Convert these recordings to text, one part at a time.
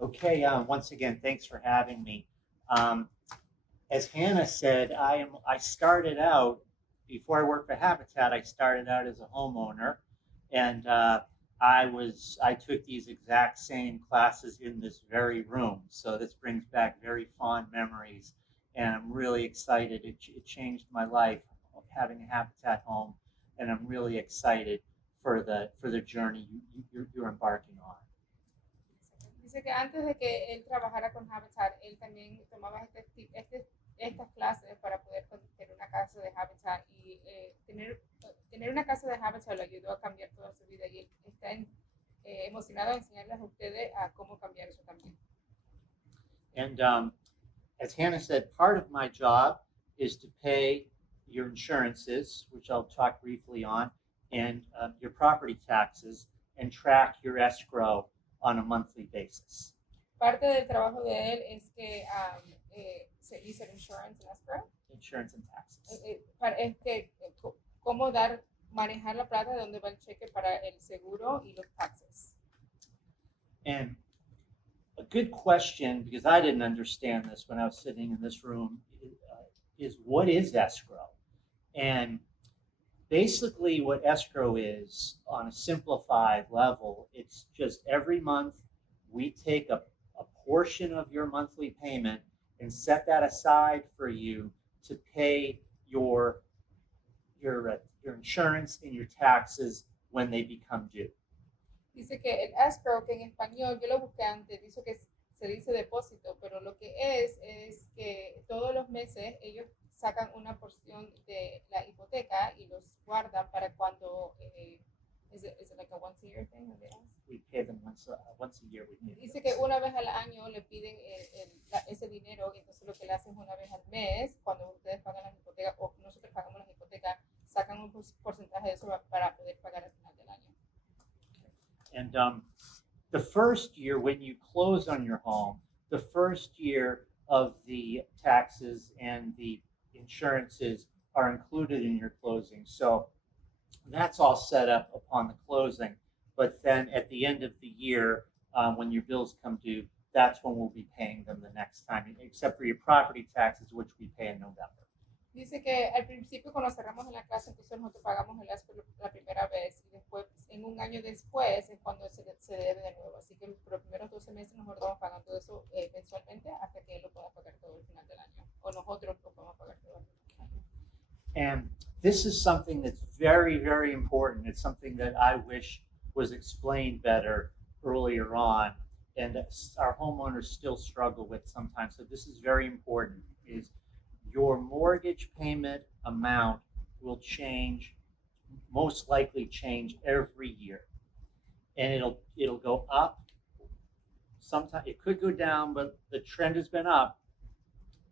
Okay, once again, thanks for having me. Um, as Hannah said, I started out before I worked for Habitat. I started out as a homeowner, and I took these exact same classes in this very room. So this brings back very fond memories, and I'm really excited. It changed my life having a Habitat home, and I'm really excited for the journey you're embarking on. Dice que antes de que él trabajara con Habitat, él también tomaba estas clases para poder tener una casa de Habitat y tener una casa de Habitat le ayudó a cambiar toda su vida y él está emocionado de enseñarles a ustedes a cómo cambiar eso también. And as Hannah said, part of my job is to pay your insurances, which I'll talk briefly on, and your property taxes, and track your escrow on a monthly basis. Parte del trabajo de él es que se dice insurance and escrow. Insurance and taxes. Cómo manejar la plata de dónde va el cheque para el seguro y los taxes. And a good question, because I didn't understand this when I was sitting in this room, is what is escrow? And basically, what escrow is on a simplified level, it's just every month we take a portion of your monthly payment and set that aside for you to pay your insurance and your taxes when they become due. Dice que el escrow, que en español yo lo busqué antes, dice que se dice depósito, pero lo que es que todos los meses ellos sacan una porción de la hipoteca y los guardan para cuando is it like a once a year thing? We pay them once a year. Dice que una vez al año le piden ese dinero y entonces lo que le hacen una vez al mes, cuando ustedes pagan las hipotecas o nosotros pagamos las hipotecas, sacan un porcentaje de eso para poder pagar al final del año. And the first year, when you close on your home, the first year of the taxes and the insurances are included in your closing. So that's all set up upon the closing. But then at the end of the year, when your bills come due, that's when we'll be paying them the next time, except for your property taxes, which we pay in November. Dice que al principio cuando cerramos en la clase, entonces nosotros pagamos el escrow la primera vez y después, en un año después, es cuando se debe de nuevo. Así que por los primeros 12 meses nosotros vamos pagando eso mensualmente hasta que él lo pueda pagar todo al final del año. O nosotros lo podemos pagar todo al final del año. And this is something that's very, very important. It's something that I wish was explained better earlier on, and our homeowners still struggle with sometimes. So this is very important, is your mortgage payment amount will change, most likely change every year. And it'll go up. Sometimes it could go down, but the trend has been up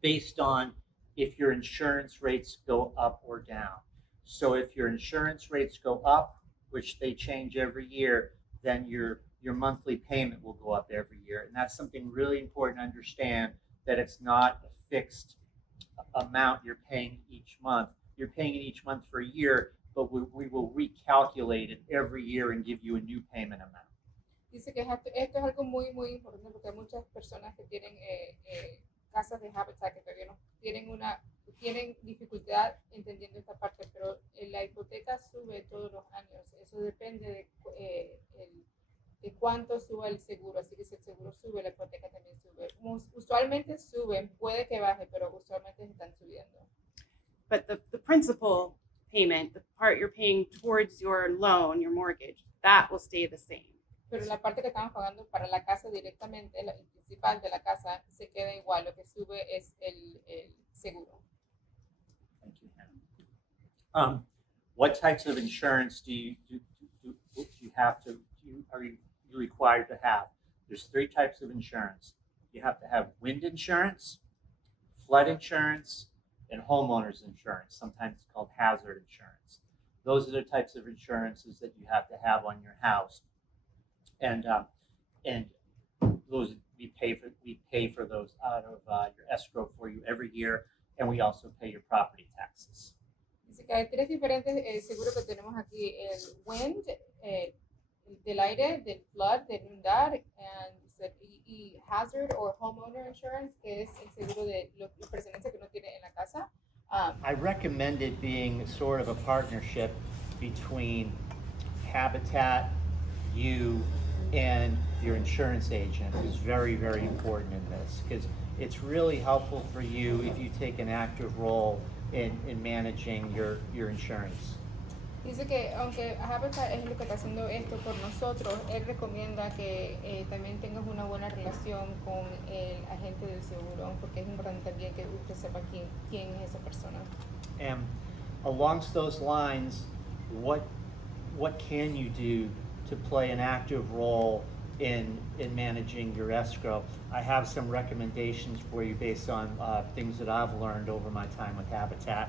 based on if your insurance rates go up or down. So if your insurance rates go up, which they change every year, then your monthly payment will go up every year. And that's something really important to understand, that it's not a fixed amount you're paying each month. You're paying it each month for a year, but we will recalculate it every year and give you a new payment amount. Dice que esto es algo muy, muy importante porque hay muchas personas que tienen casas de Habitat que todavía no tienen dificultad entendiendo esta parte, pero la hipoteca sube todos los años. Eso depende de cuánto suba el seguro. Así que si el seguro sube, la hipoteca también sube. Usualmente suben, puede que baje, pero usualmente están subiendo. But the principal payment, the part you're paying towards your loan, your mortgage, that will stay the same. Pero la parte que estamos pagando para la casa directamente, el principal de la casa, se queda igual. Lo que sube es el seguro. Thank you, Hannah. What types of insurance do you have to? Are you required to have? There's 3 types of insurance. You have to have wind insurance, flood insurance, and homeowners insurance. Sometimes it's called hazard insurance. Those are the types of insurances that you have to have on your house. And those we pay for those out of your escrow for you every year, and we also pay your property taxes. Dice que hay 3 diferentes seguros que tenemos aquí: el wind, del aire, del flood, de inundar, and said, y hazard or homeowner insurance, que es el seguro de la pertenencia que uno tiene en la casa. I recommend it being sort of a partnership between Habitat, you, and your insurance agent is very, very important in this, because it's really helpful for you if you take an active role in managing your insurance. Dice que aunque Habitat es lo que está haciendo esto por nosotros, él recomienda que también tengas una buena relación con el agente del seguro, porque es importante también que usted sepa quién es esa persona. And alongst those lines, what can you do to play an active role in managing your escrow? I have some recommendations for you based on things that I've learned over my time with Habitat.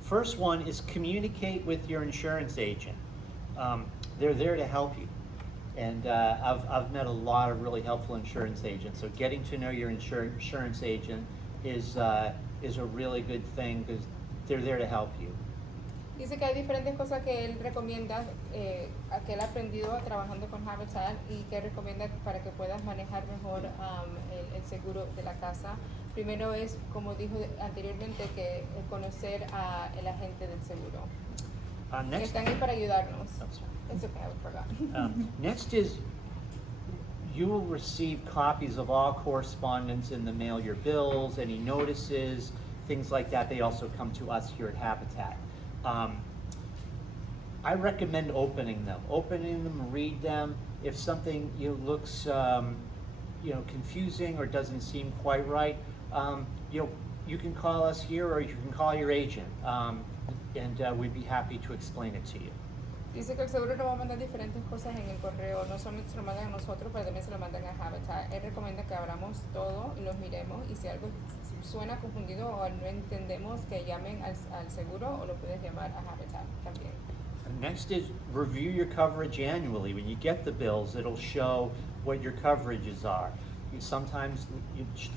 First one is communicate with your insurance agent. They're there to help you. And I've met a lot of really helpful insurance agents. So getting to know your insurance agent is a really good thing because they're there to help you. Dice que hay diferentes cosas que él recomienda, que él ha aprendido trabajando con Habitat y que recomienda para que puedas manejar mejor el seguro de la casa. Primero es, como dijo anteriormente, que conocer al agente del seguro. Que Next, están ahí para ayudarnos. I'm sorry. It's okay, I forgot. Next is you will receive copies of all correspondence in the mail, your bills, any notices, things like that. They also come to us here at Habitat. I recommend opening them, read them. If something looks confusing or doesn't seem quite right, you can call us here or you can call your agent, and we'd be happy to explain it to you. Dice que el seguro nos va a mandar diferentes cosas en el correo, no solamente se lo mandan a nosotros, pero también se lo mandan a Habitat. Él recomienda que abramos todo y los miremos, y si algo suena confundido o no entendemos, que llamen al seguro, o lo puedes llamar a Habitat también. Next is review your coverage annually. When you get the bills, it'll show what your coverages are. Sometimes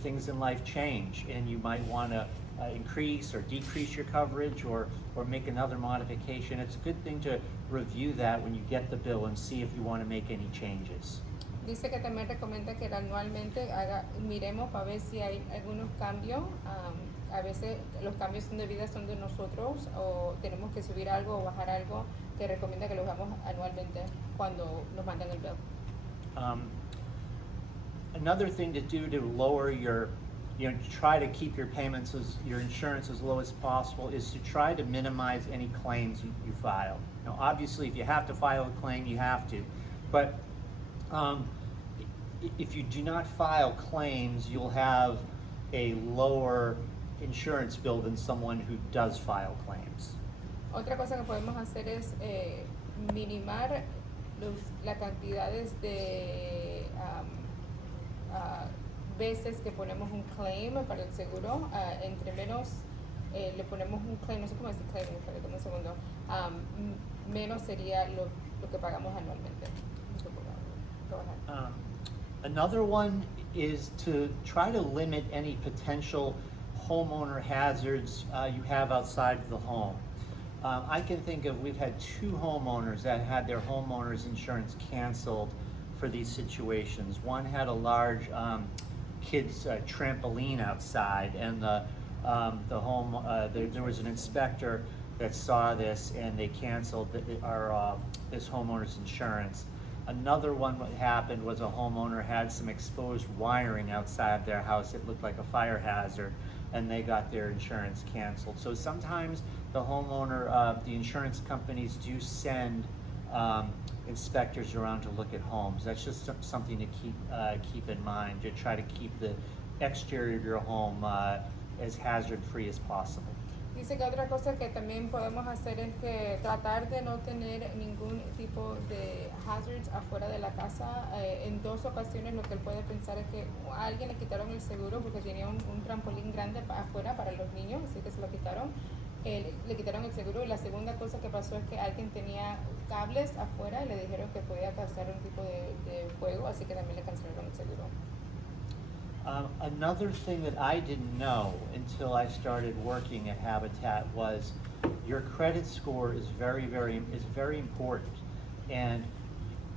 things in life change, and you might want to increase or decrease your coverage or make another modification. It's a good thing to review that when you get the bill and see if you want to make any changes. Dice que también recomienda que anualmente miremos para ver si hay algunos cambios. A veces los cambios son de nosotros, o tenemos que subir algo o bajar algo, que recomienda que lo hagamos anualmente cuando nos mandan el bill. Another thing to do to lower your, try to keep your payments, your insurance as low as possible, is to try to minimize any claims you file. Now, obviously, if you have to file a claim, you have to, but if you do not file claims, you'll have a lower insurance bill than someone who does file claims. Otra cosa que podemos hacer es minimar las cantidades de veces que ponemos un claim para el seguro. Entre menos le ponemos un claim, no sé cómo decir claim, dame un segundo, menos sería lo que pagamos anualmente. Go ahead. Another one is to try to limit any potential homeowner hazards you have outside of the home. I can think of, we've had 2 homeowners that had their homeowner's insurance canceled for these situations. One had a large kids trampoline outside, and the home there was an inspector that saw this, and they canceled this homeowner's insurance. Another one, what happened was a homeowner had some exposed wiring outside their house. It looked like a fire hazard, and they got their insurance canceled. So sometimes the homeowner, the insurance companies do send inspectors around to look at homes. That's just something to keep in mind, to try to keep the exterior of your home as hazard-free as possible. Dice que otra cosa que también podemos hacer es que tratar de no tener ningún tipo de hazards afuera de la casa. En 2 ocasiones lo que él puede pensar es que a alguien le quitaron el seguro porque tenía un trampolín grande afuera para los niños, así que se lo quitaron. Le quitaron el seguro, y la segunda cosa que pasó es que alguien tenía cables afuera y le dijeron que podía causar un tipo de fuego, así que también le cancelaron el seguro. Another thing that I didn't know until I started working at Habitat was your credit score is very important. And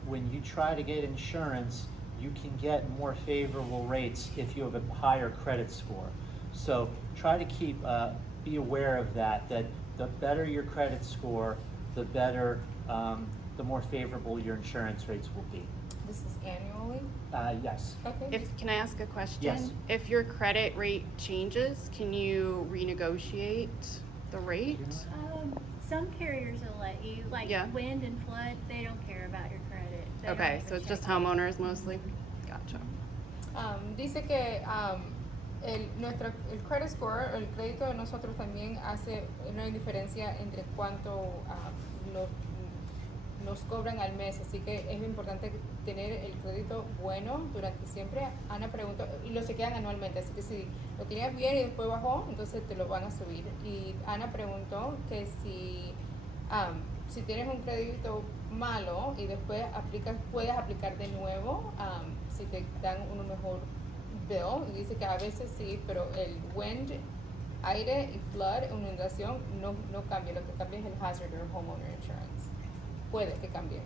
when you try to get insurance, you can get more favorable rates if you have a higher credit score. So try to be aware of that the better your credit score, the better, the more favorable your insurance rates will be. This is annually? Yes. Okay. Can I ask a question? Yes. If your credit rate changes, can you renegotiate the rate? Some carriers will let you, like Yeah. wind and flood, they don't care about your credit. They don't Okay, ever so it's just check it. homeowners mostly? Gotcha. Dice que el credit score, el crédito de nosotros también hace una diferencia entre cuánto nos cobran al mes, así que es importante tener el crédito bueno durante siempre. Ana preguntó, y lo chequean anualmente, así que si lo tenías bien y después bajó, entonces te lo van a subir. Y Ana preguntó que si tienes un crédito malo y después puedes aplicar de nuevo, si te dan uno mejor bill, y dice que a veces sí, pero el wind, aire y flood, inundación, no cambia, lo que cambia es el hazard or homeowner insurance. Puede que cambie.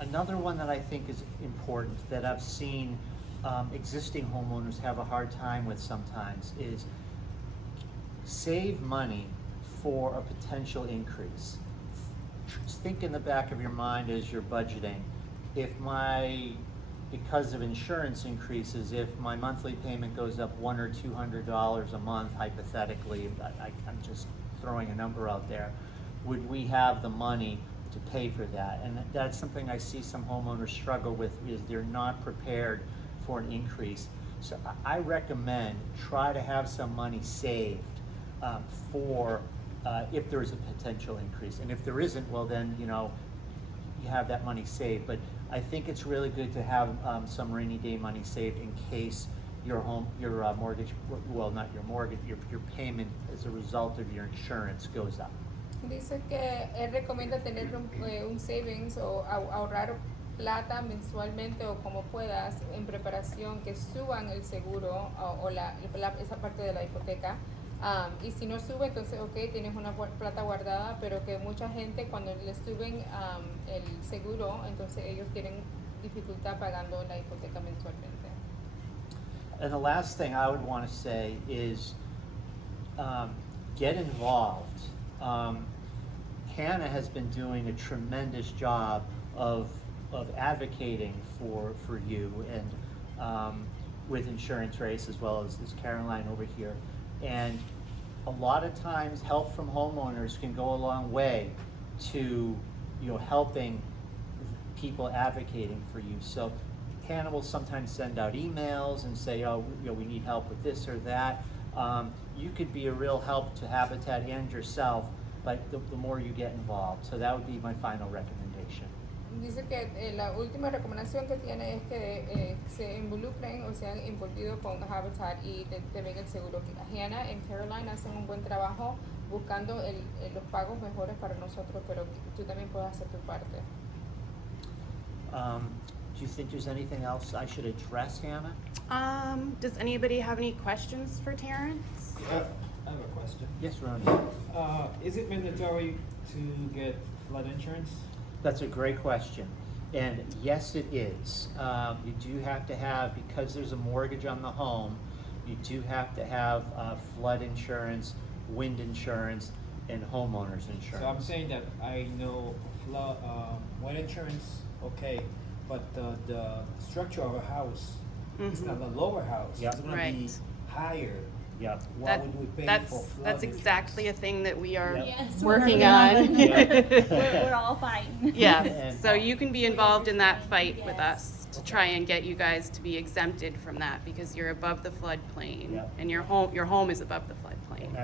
Another one that I think is important that I've seen existing homeowners have a hard time with sometimes is save money for a potential increase. Just think in the back of your mind as you're budgeting, because of insurance increases, if my monthly payment goes up $100 or $200 a month, hypothetically, I'm just throwing a number out there, would we have the money to pay for that? And that's something I see some homeowners struggle with, is they're not prepared for an increase. So I recommend try to have some money saved for if there's a potential increase. And if there isn't, well then, you have that money saved. But I think it's really good to have some rainy day money saved in case your mortgage, well, not your mortgage, your payment as a result of your insurance goes up. Dice que él recomienda tener un savings o ahorrar plata mensualmente o como puedas en preparación que suban el seguro o esa parte de la hipoteca. Y si no sube, entonces tienes una plata guardada, pero que mucha gente cuando le suben el seguro, entonces ellos tienen dificultad pagando la hipoteca mensualmente. And the last thing I would want to say is get involved. Hannah has been doing a tremendous job of advocating for you and with insurance rates, as well as Caroline over here. And a lot of times help from homeowners can go a long way to helping people advocating for you. So Hannah will sometimes send out emails and say, we need help with this or that. You could be a real help to Habitat and yourself, but the more you get involved. So that would be my final recommendation. Dice que la última recomendación que tiene es que se involucren o sean envolvidos con Habitat y te ven el seguro. Hannah y Caroline hacen un buen trabajo buscando los pagos mejores para nosotros, pero tú también puedes hacer tu parte. Do you think there's anything else I should address, Hannah? Does anybody have any questions for Terrence? I have a question. Yes, Ronnie. Is it mandatory to get flood insurance? That's a great question. And yes, it is. You do have to have, because there's a mortgage on the home, you do have to have flood insurance, wind insurance, and homeowners insurance. So I'm saying that I know flood, wind insurance, okay, but the structure of a house is not the lower house. Yep. It's gonna be Right. higher. Yep. Why would we pay for flood That's insurance? exactly a thing that we are Yep. Yes, working we're on. we're all fighting. Yes, And- so you can be involved in that fight with Yes. us to try and get you guys to be exempted from that because you're above the floodplain Yep. and your home is above the floodplain. And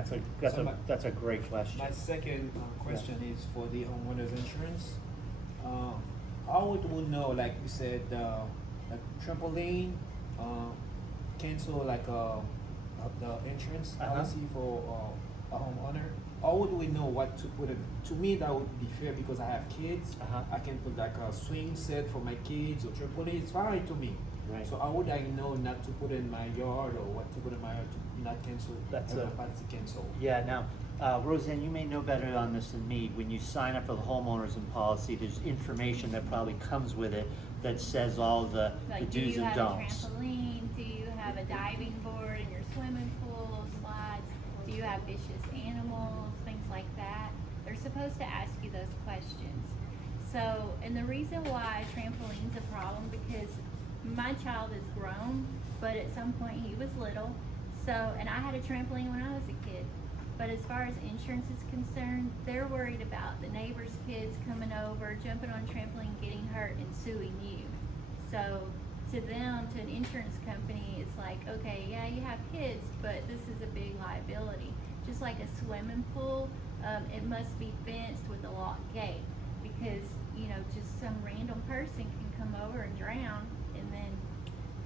that's a great question. My second question is for the homeowners insurance. How would we know, like you said, like trampoline, cancel like the insurance policy for a homeowner? How would we know what to put in? To me, that would be fair because I have kids. I can put like a swing set for my kids or trampoline. It's fine to me. Right. So how would I know not to put it in my yard or what to put in my yard to not cancel? That's have a- my policy cancel. Yeah, now, Roseanne, you may know better on this than me. When you sign up for the homeowners and policy, there's information that probably comes with it that says all the Like, do do's you and have don'ts. a trampoline? Do you have a diving board in your swimming pool, slides? Do you have vicious animals, things like that? They're supposed to ask you those questions. So, and the reason why trampoline's a problem, because my child is grown, but at some point he was little. So, and I had a trampoline when I was a kid. But as far as insurance is concerned, they're worried about the neighbor's kids coming over, jumping on a trampoline, getting hurt, and suing you. So to them, to an insurance company, it's like, okay, yeah, you have kids, but this is a big liability. Just like a swimming pool, it must be fenced with a locked gate, because, you know, just some random person can come over and drown. And then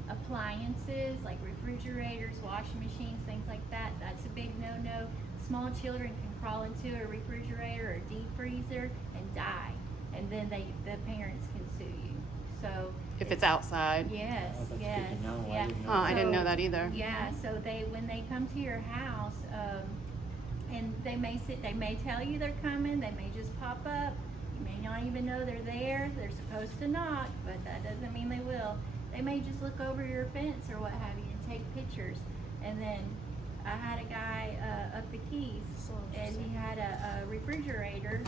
appliances like refrigerators, washing machines, things like that, that's a big no-no. Small children can crawl into a refrigerator or deep freezer and die, and then the parents can sue you. So If it's outside. yes, Oh, that's good yes, to know. I yeah. didn't know Huh, I didn't So- know that either. Yeah, so when they come to your house, and they may tell you they're coming, they may just pop up, you may not even know they're there, they're supposed to knock, but that doesn't mean they will. They may just look over your fence or what have you and take pictures. And then I had a guy up the Keys, and he had a refrigerator.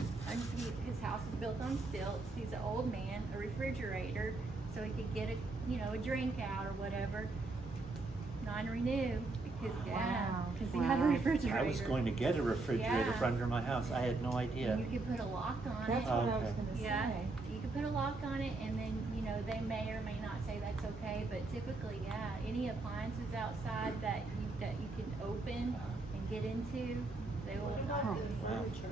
His house is built on stilts. He's an old man, a refrigerator, so he could get a drink out or whatever. Non-renew because he had a Wow. refrigerator. I was going to get a refrigerator Yeah. for under my house. I had no idea. And you could put a lock on That's it. what I was Okay. gonna Yeah, say. you could put a lock on it, and then, you know, they may or may not say that's okay, but typically, yeah, any appliances outside that you can open and get into, they will What not. about the Wow. furniture?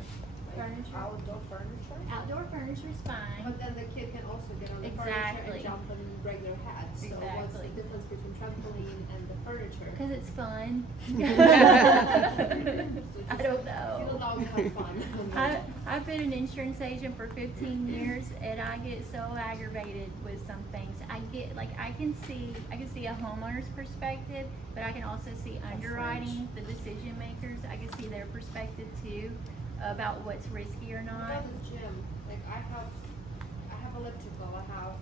Like Furniture? outdoor furniture? Outdoor furniture is fine. But then the kid can also get on the furniture Exactly. and jump on regular heads. So what's the Exactly. difference between trampoline and the furniture? Because it's fun. I don't You know. don't always have fun. I've been an insurance agent for 15 years, and I get so aggravated with some things. I can see a homeowner's perspective, but I can also see underwriting, the decision makers. I can see their perspective too about what's risky or What not. about the gym? Like I have elliptical, I have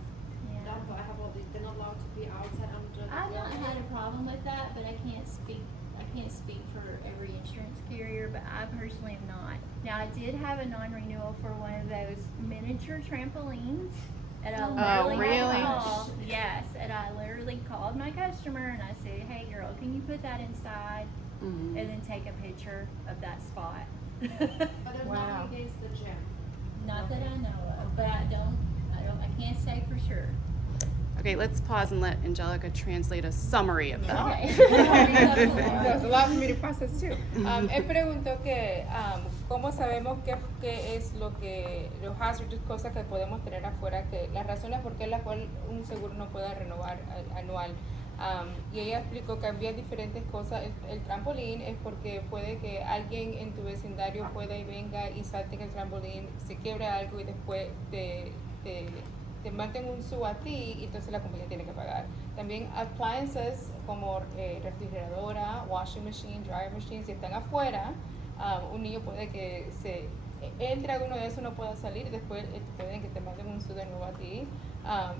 Yeah. dumbbell, I have all these. They're not allowed to be outside under the I've not building. had a problem with that, but I can't speak for every insurance carrier, but I personally am not. Now, I did have a non-renewal for one of those miniature trampolines, and I Oh, literally had to really? call. Yes, and I literally called my customer and I said, "Hey, girl, can you put that inside Mhm. and then take a picture of that spot?" But there's Wow. nothing against the gym. Not that I know of, but I can't say for sure. Okay, let's pause and let Angelica translate a summary of that. Okay. There's a lot for me to process too. Él preguntó que cómo sabemos qué es los hazards, cosas que podemos tener afuera, que las razones por qué las cuales un seguro no puede renovar anual. Y ella explicó que había diferentes cosas. El trampolín es porque puede que alguien en tu vecindario pueda y venga y salte en el trampolín, se quiebre algo y después te maten un sue a ti y entonces la compañía tiene que pagar. También appliances como refrigeradora, washing machine, dryer machine, si están afuera, un niño puede que se entre a uno de esos, no pueda salir y después pueden que te maten un sue de nuevo a ti.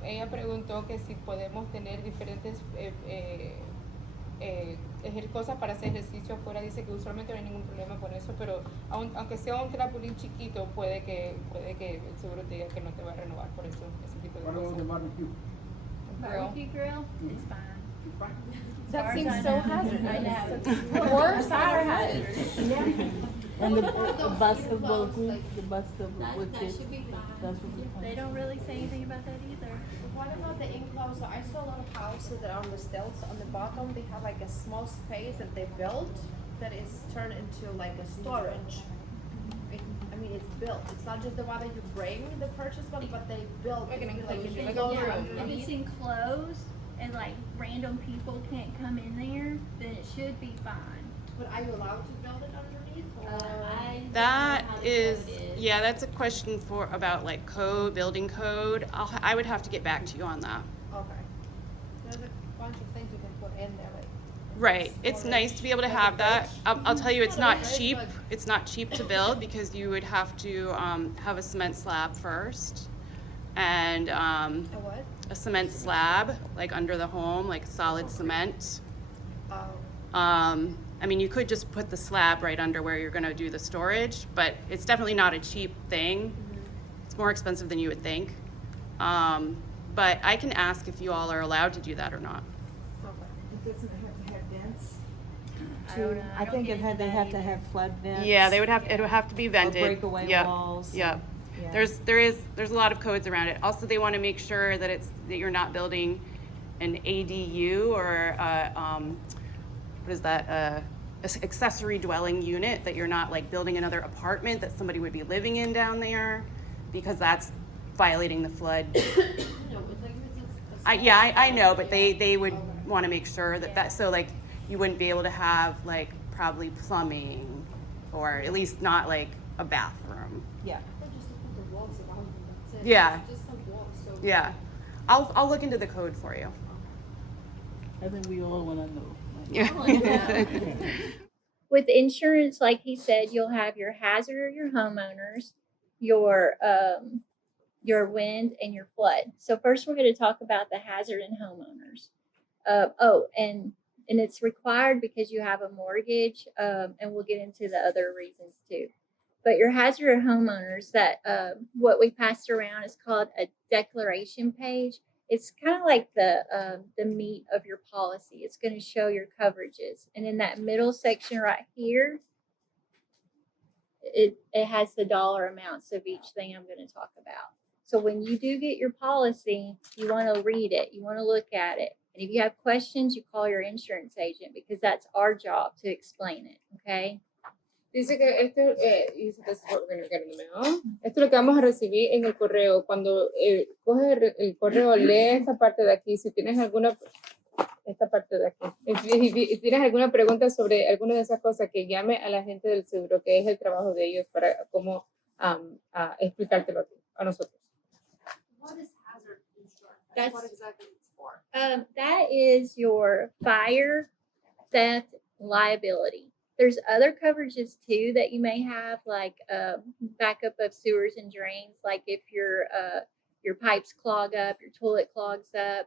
Ella preguntó que si podemos tener diferentes cosas para hacer ejercicio afuera. Dice que usualmente no hay ningún problema con eso, pero aunque sea un trampolín chiquito, puede que el seguro te diga que no te va a renovar por eso, ese tipo de What about cosas. the barbecue? Barbecue grill, it's fine. That As seems far as so I know. hazardous. I know. It's worse fire hazard. What And the about those basketball earplugs, hoop, like- the basketball with That kids. should be fine. That should be fine. They don't really say anything about that either. What about the enclosure? I saw a lot of houses that are on the stilts. On the bottom, they have like a small space that they built that is turned into like a storage. I mean, it's built. It's not just the one that you bring the purchase one, but they built. Like an it, enclosure, you like go a room. underneath. If it's enclosed and like random people can't come in there, then it should be fine. But are you allowed to build it underneath? Or? I don't know That how the is, code is. yeah, that's a question about like code, building code. I would have to get back to you on that. Okay. There's a bunch of things you can put in there, like. Right. It's nice to be able to have that. I'll tell you, it's not cheap. It's not cheap to build because you would have to have a cement slab first, and A what? a cement slab like under the home, like solid cement. Oh. I mean, you could just put the slab right under where you're going to do the storage, but it's definitely not a cheap thing. It's more expensive than you would think. But I can ask if you all are allowed to do that or not. It doesn't have to have vents. I don't know. I don't think get into they that have to either. have flood vents. Yeah, it would have to be Or vented. breakaway Yep. walls. Yep. Yeah. There's a lot of codes around it. Also, they want to make sure that you're not building an ADU or what is that? Accessory dwelling unit, that you're not like building another apartment that somebody would be living in down there, because that's violating the flood. No, it's like it's I know, but they would want to make sure that so like you wouldn't be able to have like probably plumbing, or at least not like a bathroom. Yeah. just to put the walls around them, that's it. Yeah. Just some walls, so. Yeah, I'll look into the code for you. I think we all want to know. Yeah. With insurance, like he said, you'll have your hazard or your homeowners, your wind, and your flood. So first, we're going to talk about the hazard and homeowners. And it's required because you have a mortgage, and we'll get into the other reasons too. But your hazard or homeowners, that what we passed around is called a declaration page. It's kind of like the meat of your policy. It's going to show your coverages, and in that middle section right here, it has the dollar amounts of each thing I'm going to talk about. So when you do get your policy, you want to read it, you want to look at it, and if you have questions, you call your insurance agent, because that's our job to explain it. Okay. Dice que esto, dice this is what we're going to get in the mail. Esto es lo que vamos a recibir en el correo. Cuando coges el correo, lee esta parte de aquí. Si tienes esta parte de aquí. Si tienes alguna pregunta sobre alguna de esas cosas, que llame a la gente del seguro, que es el trabajo de ellos para cómo explicártelo a nosotros. What is hazard insurance? That's- What exactly it's for? That is your fire, theft, liability. There's other coverages too that you may have, like backup of sewers and drains, like if your pipes clog up, your toilet clogs up,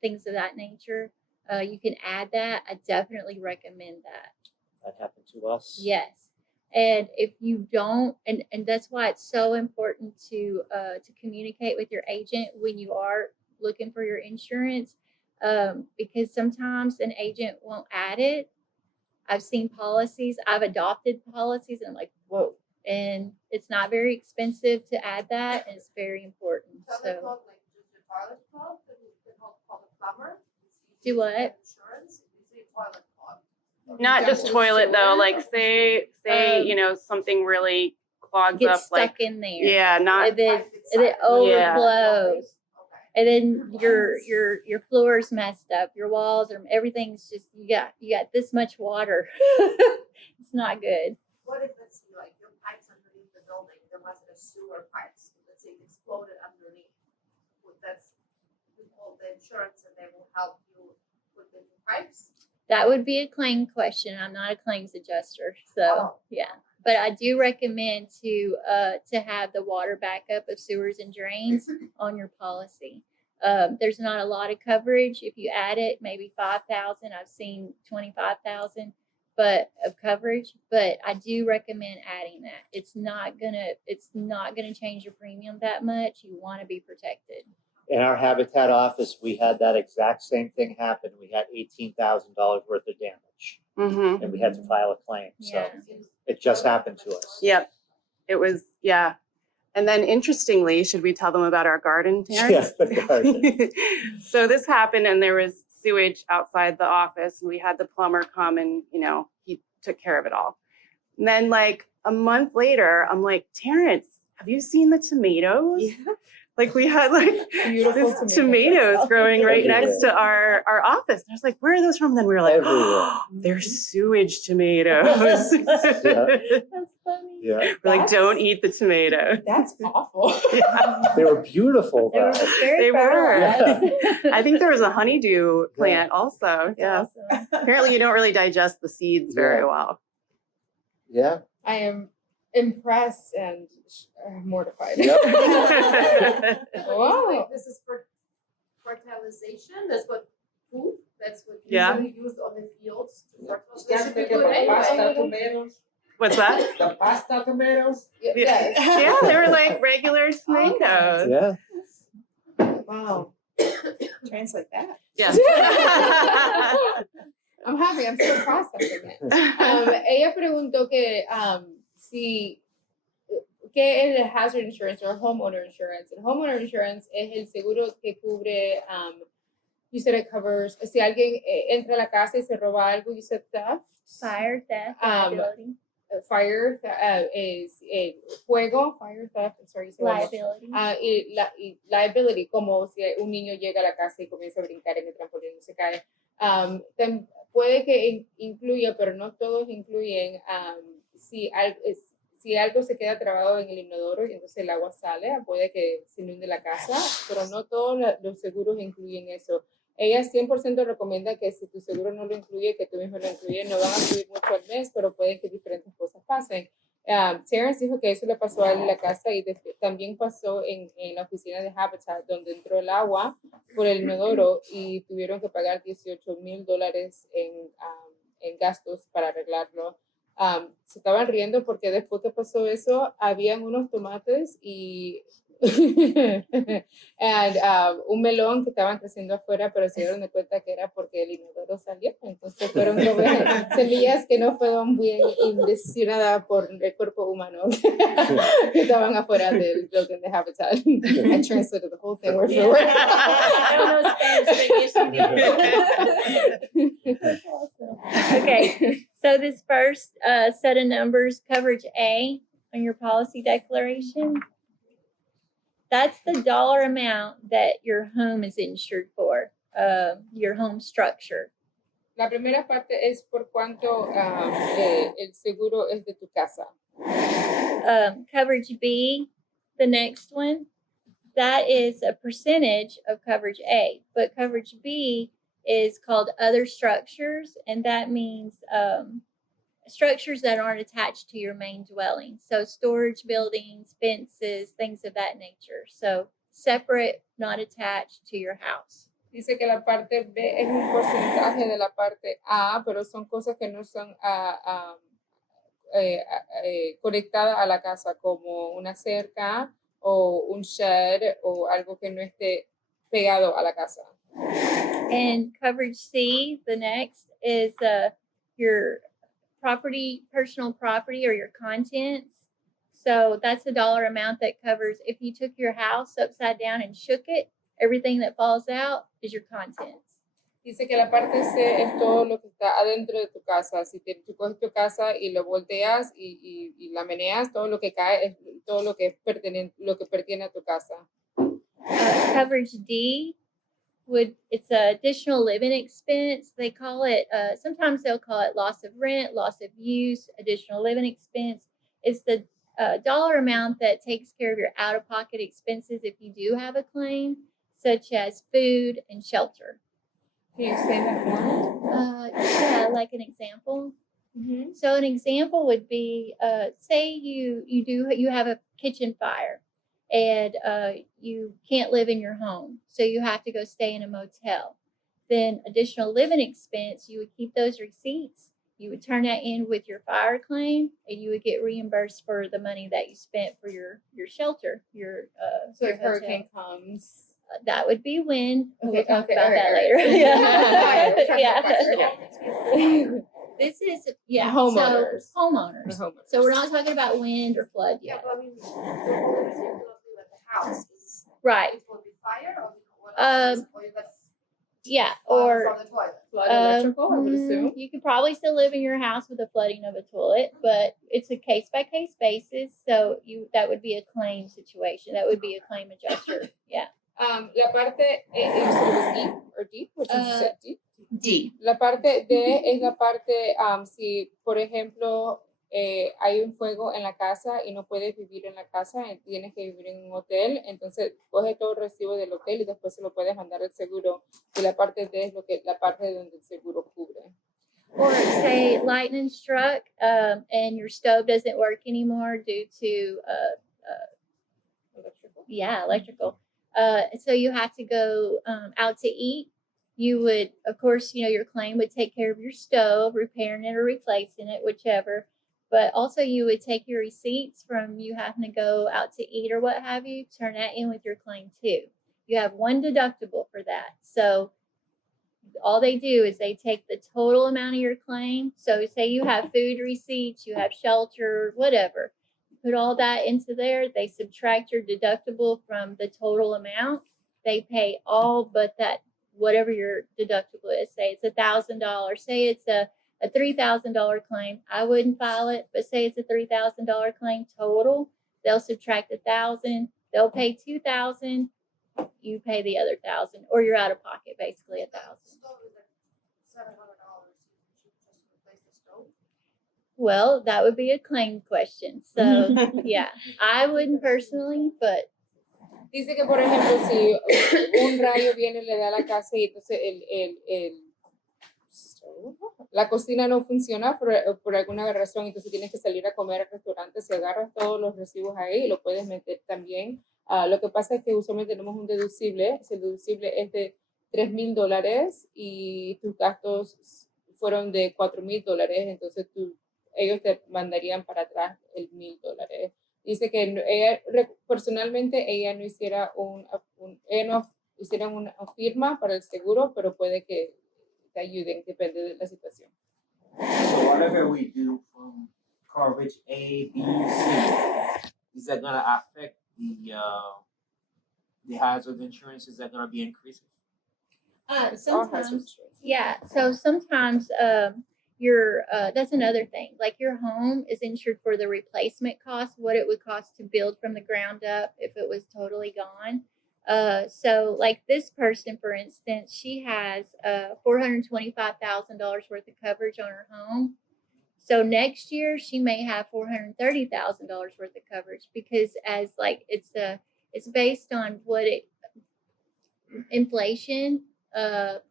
things of that nature. You can add that. I definitely recommend that. That happened to us. Yes. And if you don't, and that's why it's so important to communicate with your agent when you are looking for your insurance, because sometimes an agent won't add it. I've seen policies, I've adopted policies, and I'm like, whoa. And it's not very expensive to add that, and it's very important. So they So call like just the toilet clog, that you can call the plumber. Do what? Insurance, you say toilet clog. Not just toilet though, like say something really clogs get up, stuck like in there. yeah, not And then Pipe it inside. overflows. Okay. And then your floor's messed up, your walls are, everything's just, you got this much water. It's not good. What if, let's see, like your pipes underneath the building, there wasn't a sewer pipes, let's say it exploded underneath. You call the insurance and they will help you with the new pipes? That would be a claim question. I'm not a claims adjuster, so Oh. yeah. But I do recommend to have the water backup of sewers and drains on your policy. There's not a lot of coverage. If you add it, maybe 5,000. I've seen 25,000, but of coverage. But I do recommend adding that. It's not gonna change your premium that much. You want to be protected. In our Habitat office, we had that exact same thing happen. We had $18,000 worth of damage, mm-hmm. and we had to file a claim. So Yeah. it just happened to us. Yep. It was, yeah. And then interestingly, should we tell them about our garden, Terrence? Yes, the garden. So this happened and there was sewage outside the office, and we had the plumber come and, he took care of it all. And then like a month later, I'm like, Terrence, have you seen the tomatoes? Yeah. Like we had like Beautiful this tomatoes growing right next to our office. And I was like, where are those from? Then we were like, Everywhere. oh, they're sewage tomatoes. That's funny. Yeah. We're like, don't eat the tomatoes. That's awful. They were beautiful They were though. very They were. fertilized. I think there was a honeydew plant also. That's Yeah. awesome. Apparently, you don't really digest the seeds very Yeah. well. Yeah. I am impressed and mortified. Yep. Wow. Like, this is for fertilization. That's what food. That's what Yeah. usually used on the fields to fertilize. Yeah, That should be like good the pasta anyway. tomatoes. What's that? The pasta tomatoes. Yes. Yeah, they were like regular tomatoes. Yeah. Wow. Translate that. Yes. I'm happy. I'm still processing it. Ella preguntó que si ¿qué es el hazard insurance o el homeowner insurance? El homeowner insurance es el seguro que cubre, you said it covers, si alguien entra a la casa y se roba algo, you said theft, Fire, theft, Um, liability. fire is fuego, fire theft, I'm sorry, you said one more. Liability. Y liability, como si un niño llega a la casa y comienza a brincar en el trampolín y se cae. Puede que incluya, pero no todos incluyen, si algo se queda trabado en el inodoro y entonces el agua sale, puede que se inunde la casa, pero no todos los seguros incluyen eso. Ella 100% recomienda que si tu seguro no lo incluye, que tú mismo lo incluyes, no van a subir mucho al mes, pero puede que diferentes cosas pasen. Terrence dijo que eso le pasó a él en la casa y también pasó en la oficina de Habitat, donde entró el agua por el inodoro y tuvieron que pagar $18,000 en gastos para arreglarlo. Se estaban riendo porque después que pasó eso, habían unos tomates y un melón que estaban creciendo afuera, pero se dieron de cuenta que era porque el inodoro salió. Entonces fueron como semillas que no fueron bien indigestionadas por el cuerpo humano que estaban afuera del building de Habitat. I translated the whole thing word for word. I don't know Spanish, but yes, you did. Awesome. Okay, so this first set of numbers, coverage A on your policy declaration, that's the dollar amount that your home is insured for, your home structure. La primera parte es por cuánto el seguro es de tu casa. Coverage B, the next one, that is a percentage of coverage A, but coverage B is called other structures, and that means structures that aren't attached to your main dwelling. So storage buildings, fences, things of that nature. So separate, not attached to your house. Dice que la parte B es un porcentaje de la parte A, pero son cosas que no son conectadas a la casa, como una cerca o un shed o algo que no esté pegado a la casa. And coverage C, the next, is your property, personal property, or your contents. So that's the dollar amount that covers if you took your house upside down and shook it, everything that falls out is your contents. Dice que la parte C es todo lo que está adentro de tu casa. Si tú coges tu casa y lo volteas y la meneas, todo lo que cae es todo lo que pertiene a tu casa. Coverage D it's an additional living expense. They call it, sometimes they'll call it loss of rent, loss of use, additional living expense. It's the dollar amount that takes care of your out-of-pocket expenses if you do have a claim, such as food and shelter. Can you say that more? Yeah, like an example. Mm-hmm. So an example would be, say you have a kitchen fire and you can't live in your home, so you have to go stay in a motel. Then additional living expense, you would keep those receipts. You would turn that in with your fire claim, and you would get reimbursed for the money that you spent for your shelter. So your if hurricane hotel. comes. That would be wind. Okay, We'll talk okay, about all that right, later. all right. Yeah. Fire. This is Homeowners. So homeowners. So we're not talking about wind or flood Yeah, yet. but I mean, the homeowners you cannot live at the house. Right. It will be fire or you got Yeah. water Or from the toilet. Flood electrical, I would assume. you could probably still live in your house with the flooding of a toilet, but it's a case by case basis. So that would be a claim situation. That would be a claim adjuster. Yeah. La parte, you said it was E or D? What did you say? D? D. La parte D es la parte, si, por ejemplo, hay un fuego en la casa y no puedes vivir en la casa, tienes que vivir en un hotel, entonces coge todo el recibo del hotel y después se lo puedes mandar al seguro. Y la parte D es la parte donde el seguro cubre. Or say lightning struck and your stove doesn't work anymore due to electrical. So you have to go out to eat. You would, of course, your claim would take care of your stove, repairing it or replacing it, whichever. But also you would take your receipts from you having to go out to eat or what have you, turn that in with your claim too. You have one deductible for that. So all they do is they take the total amount of your claim. So say you have food receipts, you have shelter, whatever. Put all that into there. They subtract your deductible from the total amount. They pay all but that, whatever your deductible is. Say it's $1,000. Say it's a $3,000 claim. I wouldn't file it, but say it's a $3,000 claim total. They'll subtract $1,000. They'll pay $2,000. You pay the other $1,000, or you're out of pocket basically $1,000. Stove is like $700. You should just replace the stove. Well, that would be a claim question. So yeah, I wouldn't personally, but Dice que, por ejemplo, si un rayo viene y le da a la casa y entonces la cocina no funciona por alguna razón, entonces tienes que salir a comer al restaurante, si agarras todos los recibos ahí, lo puedes meter también. Lo que pasa es que usualmente tenemos un deducible, el deducible es de $3,000 y tus gastos fueron de $4,000, entonces ellos te mandarían para atrás el $1,000. Dice que ella, personalmente ella no hiciera una firma para el seguro, pero puede que te ayuden, depende de la situación. So whatever we do from coverage A, B, C, is that gonna affect the hazard insurance? Is that gonna be increasing? It's all hazard sometimes, insurance. yeah. So sometimes that's another thing. Like your home is insured for the replacement cost, what it would cost to build from the ground up if it was totally gone. So like this person, for instance, she has $425,000 worth of coverage on her home. So next year she may have $430,000 worth of coverage because as like it's based on what inflation,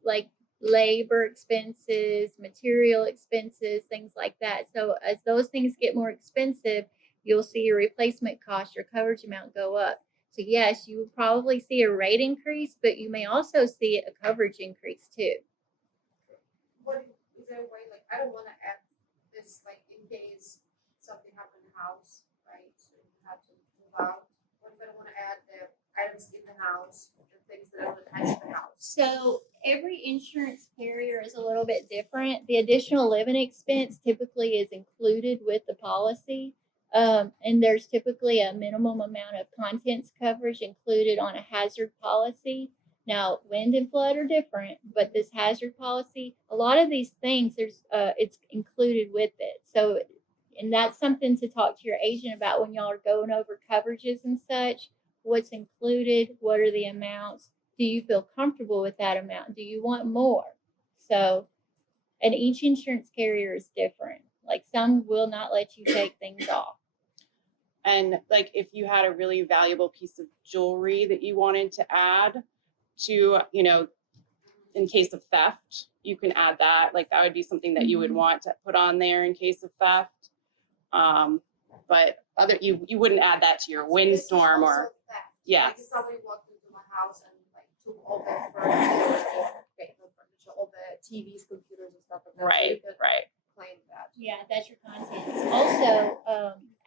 like labor expenses, material expenses, things like that. So as those things get more expensive, you'll see your replacement cost, your coverage amount go up. So yes, you will probably see a rate increase, but you may also see a coverage increase too. What is there a way, like, I don't wanna add this, like, in case something happened in the house, right? So you have to move out. What if I don't wanna add the items in the house, the things that are attached to the house? So every insurance carrier is a little bit different. The additional living expense typically is included with the policy. And there's typically a minimum amount of contents coverage included on a hazard policy. Now, wind and flood are different, but this hazard policy, a lot of these things, it's included with it. So, and that's something to talk to your agent about when y'all are going over coverages and such. What's included? What are the amounts? Do you feel comfortable with that amount? Do you want more? So, and each insurance carrier is different. Like some will not let you take things off. And like if you had a really valuable piece of jewelry that you wanted to add to, in case of theft, you can add that. Like that would be something that you would want to put on there in case of theft. But you wouldn't add that to your windstorm or yes. Like if somebody walked into my house and like took all the furniture, all the TVs, computers, and stuff like that. Right, So right. claim that. Yeah, that's your contents. Also,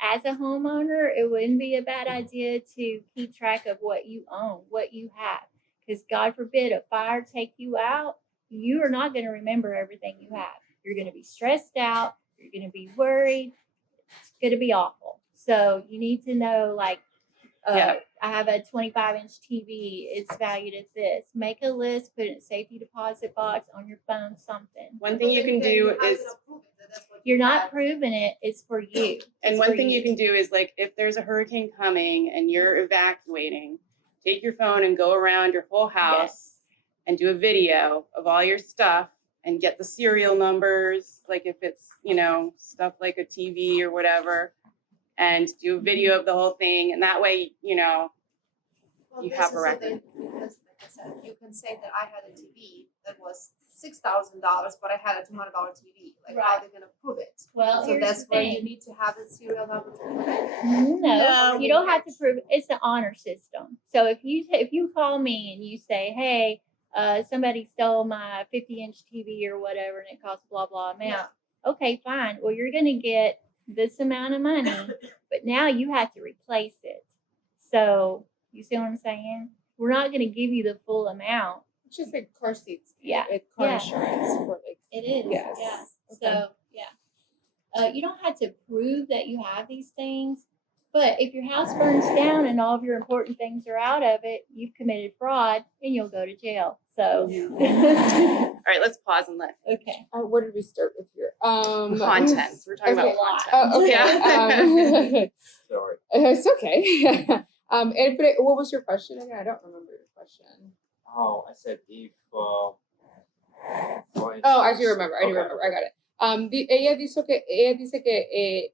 as a homeowner, it wouldn't be a bad idea to keep track of what you own, what you have. Because God forbid a fire take you out, you are not going to remember everything you have. You're going to be stressed out. You're going to be worried. It's going to be awful. So you need to know, like, I have a 25-inch TV. It's valued at this. Make a list, put it in a safety deposit box on your phone, something. One thing you can do is You're not proving it. It's for you. And It's one for thing you can do is like if there's a hurricane coming and you're evacuating, take your phone and go around your whole house Yes. and do a video of all your stuff and get the serial numbers, like if it's, stuff like a TV or whatever, and do a video of the whole thing. And that way, Well, you this have a is record. thing, because like I said, you can say that I had a TV that was $6,000, but I had a $200 TV. Like, how are they gonna prove it? Well, So here's that's the where thing. you need to have the serial number to prove it. No, No. you don't have to prove it. It's an honor system. So if you call me and you say, hey, somebody stole my 50-inch TV or whatever, and it costs blah blah amount. Yeah. Okay, fine. Well, you're gonna get this amount of money, but now you have to replace it. So you see what I'm saying? We're not gonna give you the full amount. It's just like car seats. Yeah. Car Yeah. insurance for like. It is. Yes. Yeah. Okay. So yeah. You don't have to prove that you have these things, but if your house burns down and all of your important things are out of it, you've committed fraud and you'll go to jail. So All right, let's pause and let okay. Where did we start with here? content. We're talking Okay. about content. Oh, okay. Yeah. Sorry. It's okay. And but what was your question again? I don't remember your question. Oh, I said if. Oh, I do remember. I do remember. I got it. Ella dice que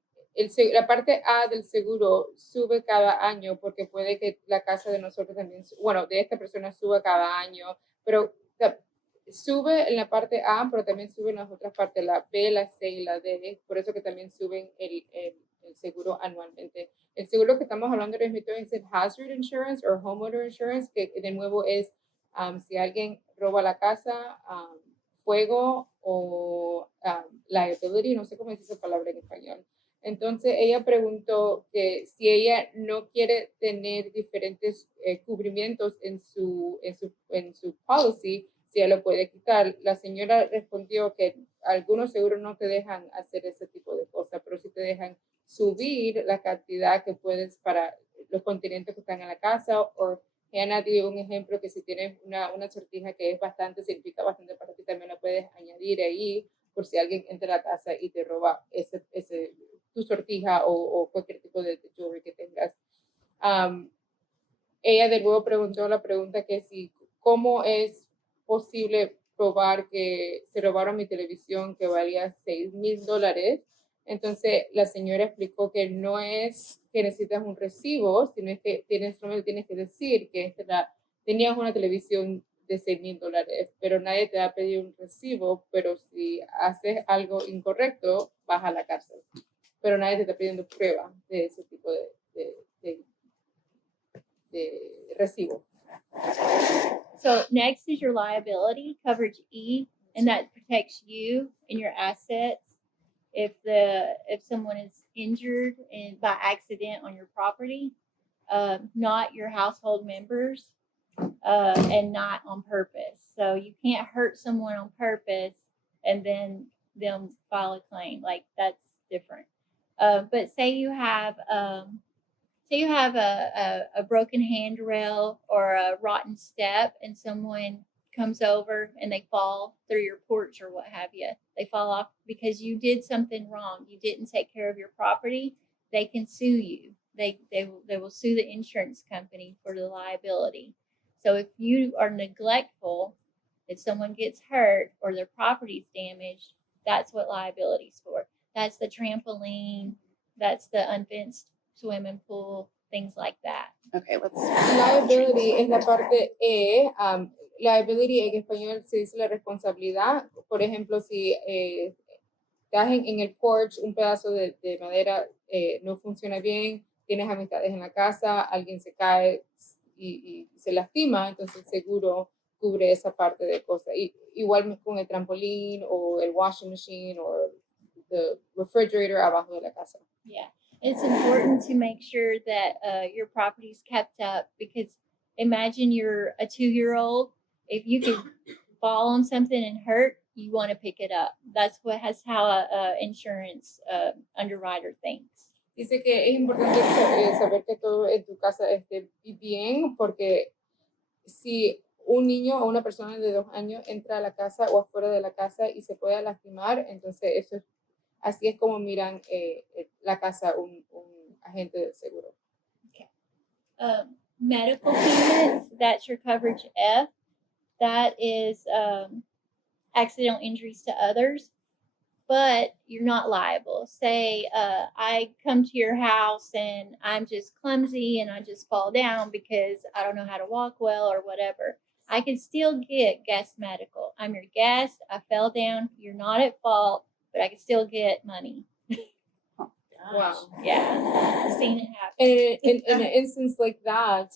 la parte A del seguro sube cada año porque puede que la casa de nosotros también, bueno, de esta persona suba cada año, pero sube en la parte A, pero también sube en las otras partes, la B, la C y la D. Por eso que también suben el seguro anualmente. El seguro que estamos hablando de es el Hazard Insurance o Homeowner Insurance, que de nuevo es si alguien roba la casa, fuego o liability, no sé cómo dice esa palabra en español. Entonces ella preguntó que si ella no quiere tener diferentes cubrimientos en su policy, si ella lo puede quitar. La señora respondió que algunos seguros no te dejan hacer ese tipo de cosas, pero sí te dejan subir la cantidad que puedes para los contenedores que están en la casa. O Hannah dio un ejemplo que si tienes una sortija que es bastante, significa bastante para ti, también la puedes añadir ahí por si alguien entra a la casa y te roba tu sortija o cualquier tipo de jewelry que tengas. Ella de nuevo preguntó la pregunta que si, ¿cómo es posible probar que se robaron mi televisión que valía $6,000? Entonces la señora explicó que no es que necesitas un recibo, sino es que solamente tienes que decir que tenías una televisión de $6,000, pero nadie te va a pedir un recibo, pero si haces algo incorrecto, vas a la cárcel. Pero nadie te está pidiendo prueba de ese tipo de recibo. So next is your liability, coverage E, and that protects you and your assets if someone is injured by accident on your property, not your household members, and not on purpose. So you can't hurt someone on purpose and then them file a claim. Like that's different. But say you have a broken handrail or a rotten step and someone comes over and they fall through your porch or what have you. They fall off because you did something wrong. You didn't take care of your property. They can sue you. They will sue the insurance company for the liability. So if you are neglectful, if someone gets hurt or their property's damaged, that's what liability is for. That's the trampoline. That's the unfenced swimming pool, things like that. Okay, let's. Liability es la parte E. Liability en español se dice la responsabilidad. Por ejemplo, si estás en el porch, un pedazo de madera no funciona bien, tienes amistades en la casa, alguien se cae y se lastima, entonces el seguro cubre esa parte de cosas. Igual con el trampolín o el washing machine o the refrigerator abajo de la casa. Yeah. It's important to make sure that your property is kept up because imagine you're a 2-year-old. If you could fall on something and hurt, you want to pick it up. That's how a insurance underwriter thinks. Dice que es importante saber que todo en tu casa esté bien porque si un niño o una persona de 2 años entra a la casa o afuera de la casa y se puede lastimar, entonces así es como miran la casa un agente del seguro. Okay. Medical payments, that's your coverage F. That is accidental injuries to others, but you're not liable. Say I come to your house and I'm just clumsy and I just fall down because I don't know how to walk well or whatever. I can still get guest medical. I'm your guest. I fell down. You're not at fault, but I can still get money. Wow. Yeah, I've seen it happen. In an instance like that,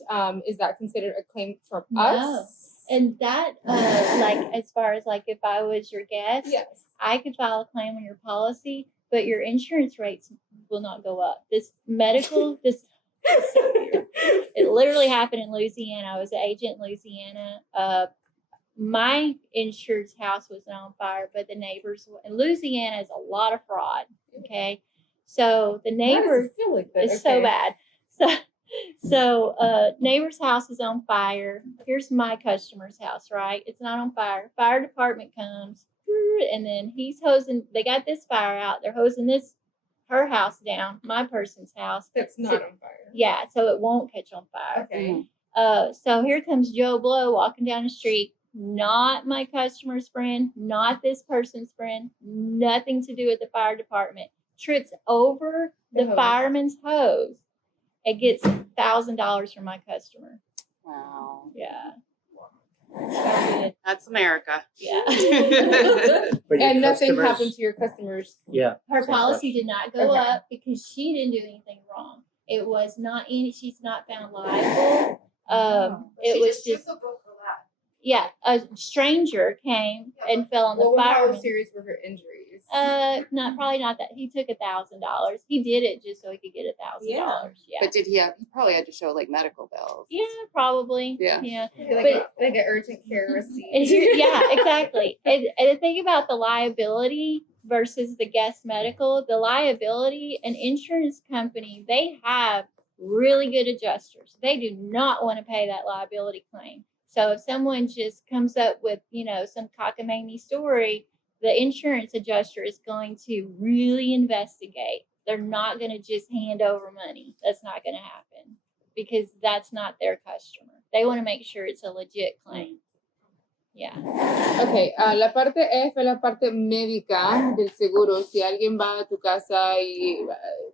is that considered a claim from us? And that, like, as far as like if I was your guest, Yes. I could file a claim on your policy, but your insurance rates will not go up. This medical, this is so weird. It literally happened in Louisiana. I was an agent in Louisiana. My insured's house was not on fire, but the neighbors in Louisiana is a lot of fraud. Okay, so the neighbor feel like that? is so bad. So neighbor's house is on fire. Here's my customer's house, right? It's not on fire. Fire department comes, and then he's hosing. They got this fire out. They're hosing her house down, my person's house. That's not on fire. Yeah, so it won't catch on fire. Okay. So here comes Joe Blow walking down the street. Not my customer's friend, not this person's friend, nothing to do with the fire department. Trips over the hose. fireman's hose and gets $1,000 from my customer. Wow. Yeah. That's America. Yeah. But your And nothing customers- happened to your customers. Yeah. Her Same policy did not go Okay. up because she didn't do anything wrong. It was not any, she's not found liable. It was just, broke her leg. yeah, a stranger came and fell on the How fireman. serious were her injuries? Probably not that. He took $1,000. He did it just so he could get $1,000. Yeah. But did he probably had to show like medical bills? Yeah, probably. Yeah. Yeah. like an urgent care receipt. And yeah, exactly. And the thing about the liability versus the guest medical, the liability, an insurance company, they have really good adjusters. They do not want to pay that liability claim. So if someone just comes up with, some cockamamie story, the insurance adjuster is going to really investigate. They're not going to just hand over money. That's not going to happen because that's not their customer. They want to make sure it's a legit claim. Yeah. Ok, la parte F es la parte médica del seguro. Si alguien va a tu casa y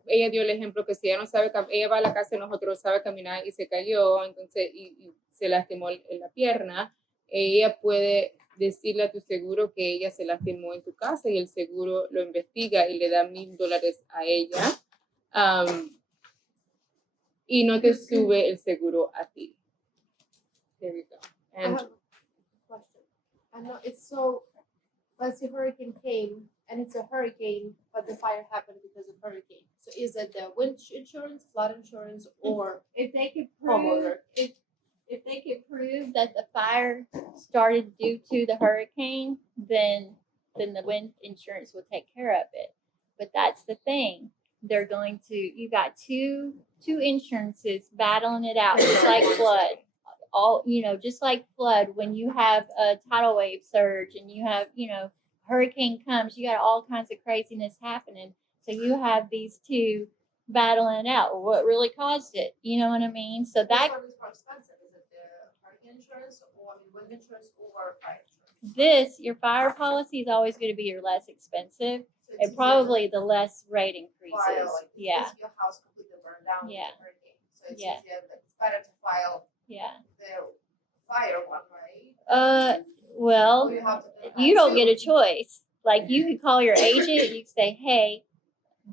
ella dio el ejemplo que si ella no sabe, ella va a la casa de nosotros, sabe caminar y se cayó, entonces y se lastimó en la pierna, ella puede decirle a tu seguro que ella se lastimó en tu casa y el seguro lo investiga y le da $1,000 a ella y no te sube el seguro a ti. There you go. I And have a question. I know it's so, let's say hurricane came and it's a hurricane, but the fire happened because of hurricane. So is it the wind insurance, flood insurance, or If they could prove homeowner? if they could prove that the fire started due to the hurricane, then the wind insurance will take care of it. But that's the thing. They're going to you got two insurances battling it out, just like flood. Just like flood, when you have a tidal wave surge and you have, hurricane comes, you got all kinds of craziness happening. So you have these two battling it out. Well, what really caused it? You know what I mean? So that which one is more expensive? Is it the hurricane insurance or wind insurance or fire insurance? your fire policy is always going to be your less expensive So it's and easier probably the less rate to increases. file, like, Yeah, if your house completely burned down with Yeah. the hurricane. So it's Yeah. easier, like, it's better to file yeah. the fire one, right? Well, Or you have to do you don't that get a too. choice. Like you could call your agent, you could say, hey,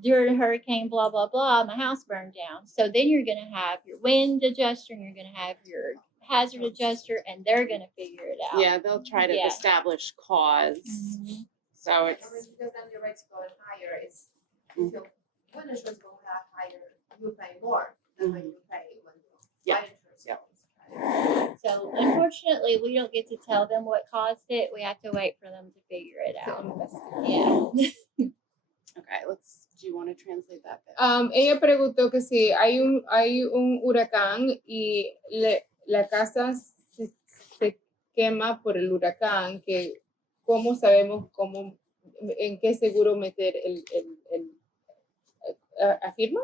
during hurricane, blah, blah, blah, my house burned down. So then you're going to have your wind adjuster and you're going to have your hazard adjuster and they're going to figure it out. Yeah, they'll try to Yeah. establish cause. Mhm. So I mean, it's because then your rates going higher, it's, if your wind insurance going higher, you pay more than what you pay when your Yeah. fire insurance Yeah. goes higher. So unfortunately, we don't get to tell them what caused it. We have to wait for them to figure it to out. investigate. Yeah. okay. Do you want to translate that bit? Ella preguntó que si hay un huracán y la casa se quema por el huracán, que cómo sabemos en qué seguro meter afirma,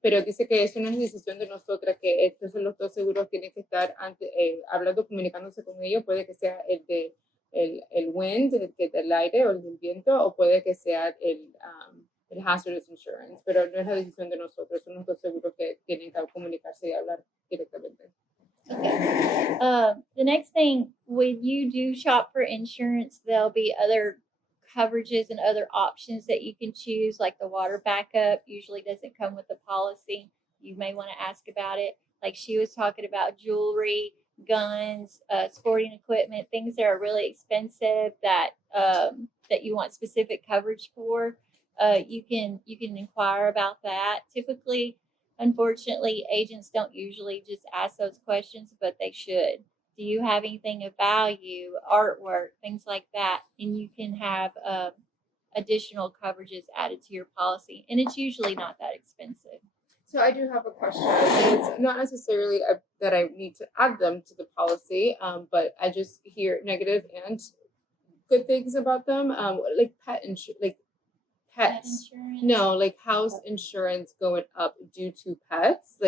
pero dice que eso no es decisión de nosotras, que estos son los dos seguros tienen que estar antes, hablando, comunicándose con ellos, puede que sea el de el wind, que del aire o el viento, o puede que sea el hazardous insurance, pero no es la decisión de nosotros, son nuestros seguros que tienen que comunicarse y hablar directamente. Okay. The next thing, when you do shop for insurance, there'll be other coverages and other options that you can choose, like the water backup usually doesn't come with the policy. You may want to ask about it. Like she was talking about jewelry, guns, sporting equipment, things that are really expensive that that you want specific coverage for. You can inquire about that. Typically, unfortunately, agents don't usually just ask those questions, but they should. Do you have anything of value, artwork, things like that? And you can have additional coverages added to your policy. And it's usually not that expensive. So I do have a question. It's not necessarily that I need to add them to the policy, but I just hear negative and good things about them, like Pet pets. insurance? No, like house insurance going up due to pets,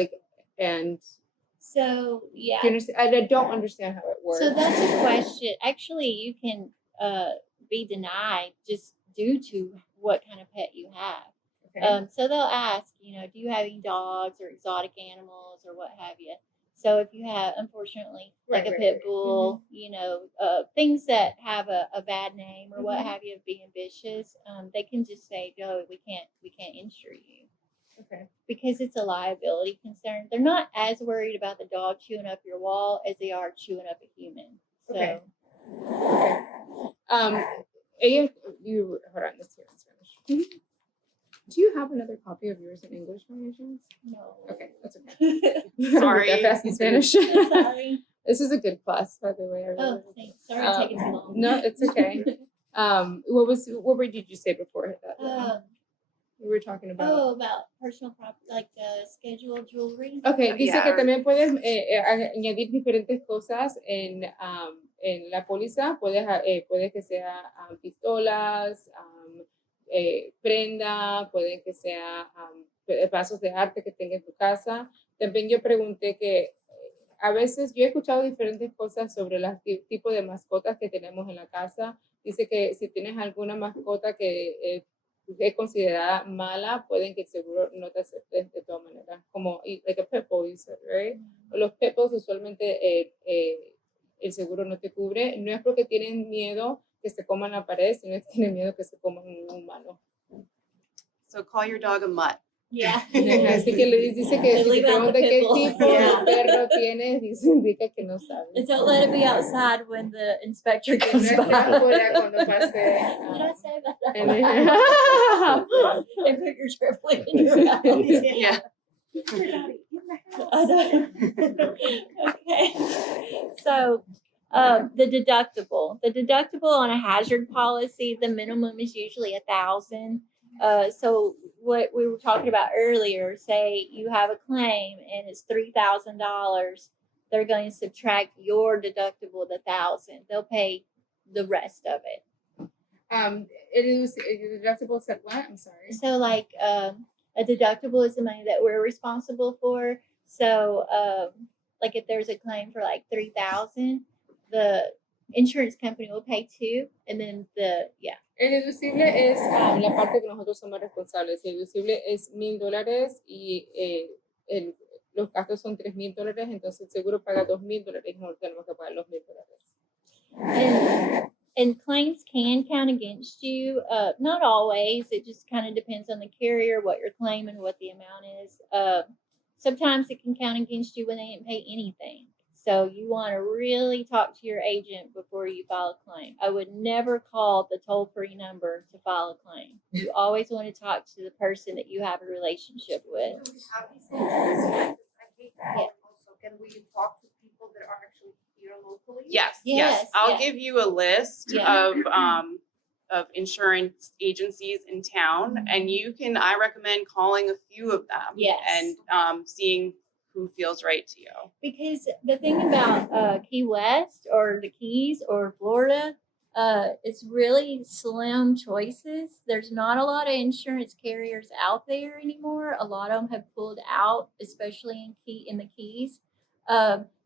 and So, yeah. do you understand? I don't understand how it works. So that's a question. Actually, you can be denied just due to what kind of pet you have. Okay. So they'll ask, do you have any dogs or exotic animals or what have you? So if you have, unfortunately, like a pit bull, things that have a bad name or what have you of being vicious, they can just say, no, we can't insure you. Okay. Because it's a liability concern. They're not as worried about the dog chewing up your wall as they are chewing up a human. So, Okay. You hold on, this here in Spanish. Do you have another copy of yours in English by any chance? no. Okay, that's okay. Sorry. That fast in Spanish. Sorry. This is a good class, by the way. I really Oh, like it. thanks. Sorry I'm taking too long. No, it's okay. What did you say before that? We were talking about. About personal property, like scheduled jewelry. Okay, dice Yeah. que también puedes añadir diferentes cosas en la póliza. Puede que sea pistolas, prenda, puede que sea vasos de arte que tenga en tu casa. También yo pregunté que a veces yo he escuchado diferentes cosas sobre los tipos de mascotas que tenemos en la casa. Dice que si tienes alguna mascota que es considerada mala, pueden que el seguro no te acepte de todas maneras. Como like a pit bull, you said, right? Los pit bulls usualmente el seguro no te cubre. No es porque tienen miedo que se coman la pared, sino que tienen miedo que se coman un humano. So call your dog a mutt. Yeah. Así que le dice que They si te leave out the pregunta qué pit bull. tipo Yeah. de perro tienes, indica que no sabes. And don't let it be outside when the inspector Que no comes esté by. afuera cuando pase. Did I say that? And put your trampoline in your mouth. Yeah. I know. Okay. So, the deductible. The deductible on a hazard policy, the minimum is usually $1,000. So what we were talking about earlier, say you have a claim and it's $3,000, they're going to subtract your deductible the $1,000. They'll pay the rest of it. Deductible said what? I'm sorry. So like a deductible is the money that we're responsible for. So like if there's a claim for like $3,000, the insurance company will pay $2,000, and then El deducible es la parte que nosotros somos responsables. El deducible es $1,000 y los gastos son $3,000, entonces el seguro paga $2,000 y nosotros tenemos que pagar los $1,000. And claims can count against you. Not always. It just kind of depends on the carrier, what you're claiming, what the amount is. Sometimes it can count against you when they didn't pay anything. So you want to really talk to your agent before you file a claim. I would never call the toll-free number to file a claim. You always want to talk to the person that you have a relationship with. Do we have these agents? I hate that. Yeah. Also, can we talk to people that are actually here locally? Yes. Yes, I'll yeah. give you a list Yeah. of insurance agencies in town, and I recommend calling a few of them. Yes. And seeing who feels right to you. Because the thing about Key West or the Keys or Florida, it's really slim choices. There's not a lot of insurance carriers out there anymore. A lot of them have pulled out, especially in the Keys.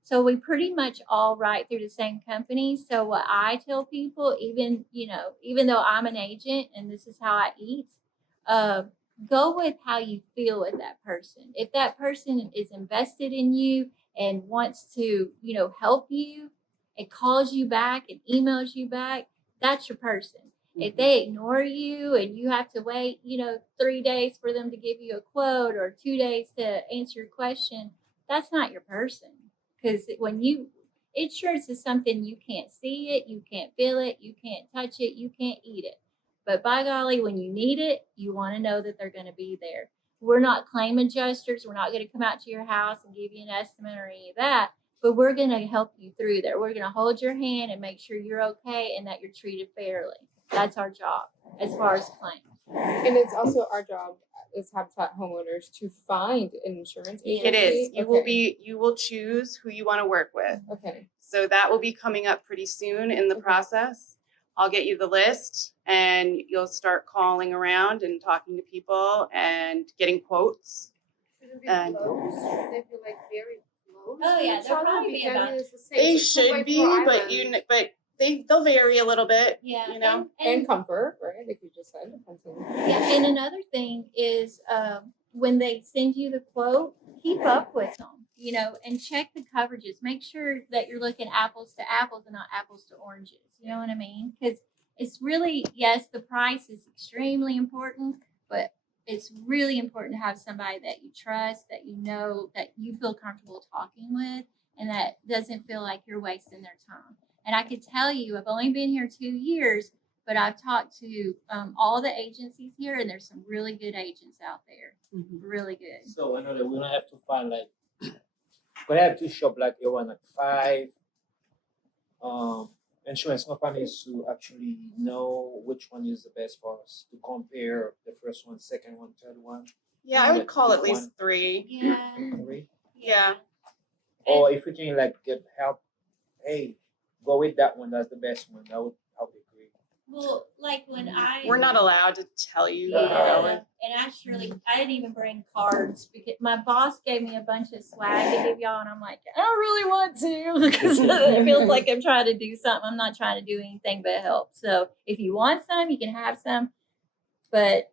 So we pretty much all write through the same company. So what I tell people, even though I'm an agent and this is how I eat, go with how you feel with that person. If that person is invested in you and wants to, help you and calls you back and emails you back, that's your person. If they ignore you and you have to wait, 3 days for them to give you a quote or 2 days to answer your question, that's not your person. Because insurance is something you can't see it, you can't feel it, you can't touch it, you can't eat it. But by golly, when you need it, you want to know that they're going to be there. We're not claim adjusters. We're not going to come out to your house and give you an estimate or any of that. But we're going to help you through there. We're going to hold your hand and make sure you're okay and that you're treated fairly. That's our job as far as claims. And it's also our job as Habitat homeowners to find an insurance agency. It is. Okay. You will choose who you want to work with. Okay. So that will be coming up pretty soon in the Okay. process. I'll get you the list and you'll start calling around and talking to people and getting quotes. Should it be And- close? Should they be like very close? Oh, to yeah, each they'll other? probably be Because, I mean, about- it's the same. They It's two by should be, four but island. they'll vary a little bit. Yeah. You know? And comfort, right? Like you just said. Yeah, and another thing is when they send you the quote, keep up with them, and check the coverages. Make sure that you're looking apples to apples and not apples to oranges. You know what I mean? Because it's really, yes, the price is extremely important, but it's really important to have somebody that you trust, that that you feel comfortable talking with, and that doesn't feel like you're wasting their time. And I could tell you, I've only been here 2 years, but I've talked to all the agencies here, and there's some really good agents out there. Really good. So I know that we don't have to find we have to shop around 5 insurance companies to actually know which one is the best for us to compare the first one, second one, third one, Yeah, I would Like call at pick least one. 3. Yeah. 3. Yeah. Or if we can get help, hey, go with that one. That's the best one. That would be great. Well, like when We're not allowed to tell you. Yeah, and I didn't even bring cards because my boss gave me a bunch of swag to give y'all, and I'm like, I don't really want to because it feels like I'm trying to do something. I'm not trying to do anything but help. So if you want some, you can have some, but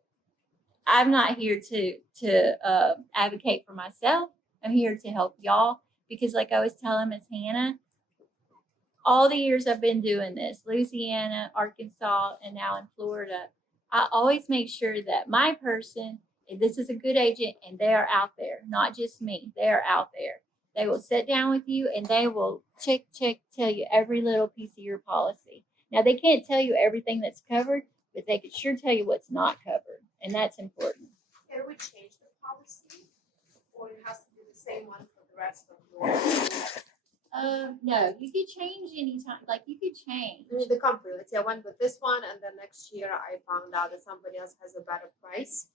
I'm not here to advocate for myself. I'm here to help y'all because, like I was telling Miss Hannah, all the years I've been doing this, Louisiana, Arkansas, and now in Florida, I always make sure that my person, if this is a good agent, and they are out there, not just me, they are out there. They will sit down with you and they will tell you every little piece of your policy. Now, they can't tell you everything that's covered, but they could sure tell you what's not covered, and that's important. Can we change the policy? Or it has to be the same one for the rest of your? No, you could change anytime. Like you could change. I mean, the company, let's say I went with this one and then next year I found out that somebody else has a better price.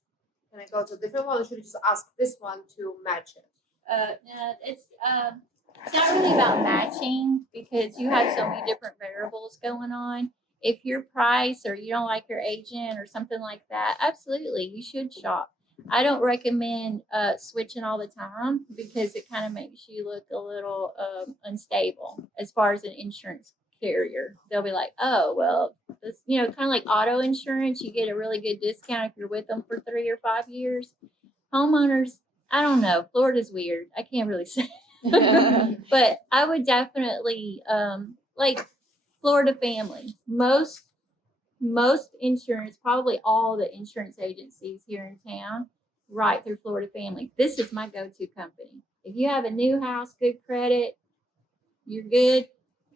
Can I go to a different one or should I just ask this one to match it? No, it's not really about matching because you have so many different variables going on. If your price or you don't like your agent or something like that, absolutely, you should shop. I don't recommend switching all the time because it kind of makes you look a little unstable as far as an insurance carrier. They'll be like, oh, well, this, kind of like auto insurance, you get a really good discount if you're with them for 3 or 5 years. Homeowners, I don't know. Florida's weird. I can't really say. But I would definitely, like Florida family, most insurance, probably all the insurance agencies here in town, right through Florida Family. This is my go-to company. If you have a new house, good credit, you're good,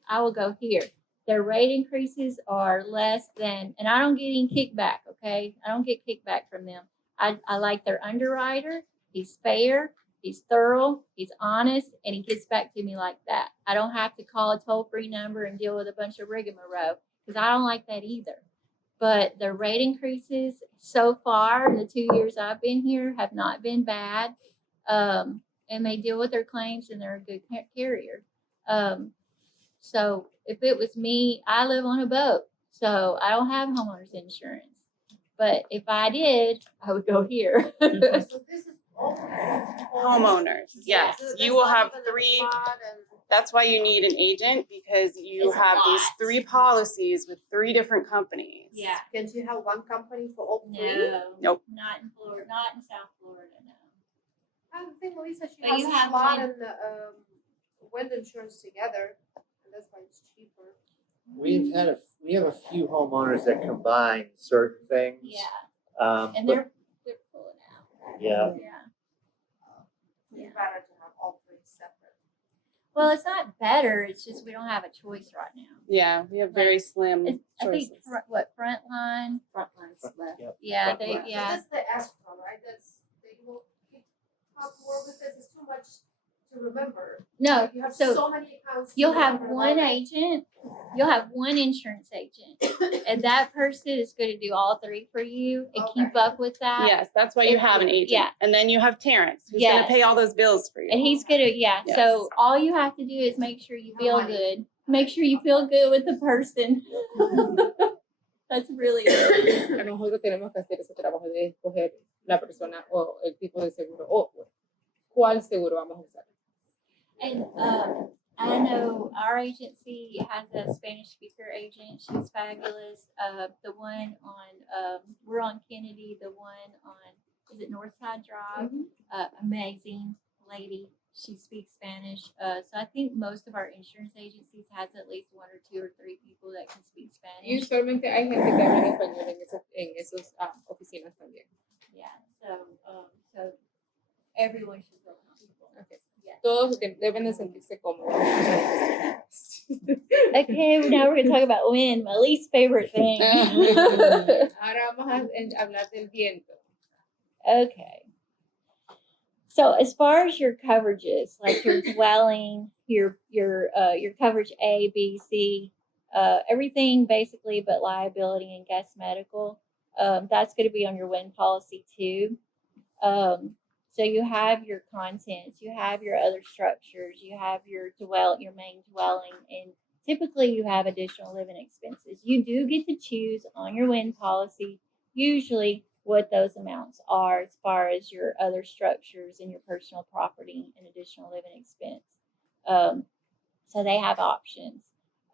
I will go here. Their rate increases are less than, and I don't get any kickback, okay? I don't get kickback from them. I like their underwriter. He's fair, he's thorough, he's honest, and he gets back to me like that. I don't have to call a toll-free number and deal with a bunch of rigmarole because I don't like that either. But the rate increases so far in the 2 years I've been here have not been bad. And they deal with their claims and they're a good carrier. So if it was me, I live on a boat, so I don't have homeowners insurance. But if I did, I would go here. So this is all Homeowners, yes. So You that's will not have even a 3. spot and That's why you need an agent, because you It's a have these lot. 3 policies with 3 different companies. Yeah. Can't you have one company for all three? No. Nope. Not in Florida. Not in South Florida. No. I don't think Melissa, she But has you have flood one- and wind insurance together, and that's why it's cheaper. We have a few homeowners that combine certain things. Yeah. But- And they're pulling out. yeah. Yeah. It's better to have all three separate. Well, it's not better. It's just we don't have a choice right now. Yeah, we have very slim It's, I think choices. Frontline. Frontline's left. Yep. Yeah, Frontline. they But yeah. that's the escrow, right? They will keep up more with this. It's too much to remember. No, Like, you have so so many accounts. to you'll have remember one about it. agent. You'll have one insurance agent, and that person is going to do all 3 for you and keep Okay. up with that. Yes, that's why you have an agent. Yeah. And then you have Terrence, who's going to Yes. pay all those bills for you. And he's gonna, yeah. Yes. So all you have to do is make sure you feel money. good. Make sure you feel good with the person. That's really it. A nosotros tenemos que hacer ese trabajo de escoger la persona o el tipo de seguro o cuál seguro vamos a usar. And I know our agency has a Spanish speaker agent. She's fabulous. The one on we're on Kennedy. The one on is it Northside Drive? Amazing lady. She speaks Spanish. So I think most of our insurance agencies has at least 1 or 2 or 3 people that can speak Spanish. Y usualmente hay gente que habla en español en esas oficinas también. Yeah. So everyone should feel comfortable. Okay. Yeah. Todos deben de sentirse cómodos. Okay, now we're gonna talk about wind, my least favorite thing. Ahora vamos a hablar del viento. Okay. So as far as your coverages, like your dwelling, your coverage A, B, C, everything basically but liability and guest medical, that's going to be on your wind policy too. So you have your contents, you have your other structures, you have your main dwelling, and typically you have additional living expenses. You do get to choose on your wind policy usually what those amounts are as far as your other structures and your personal property and additional living expense. So they have options.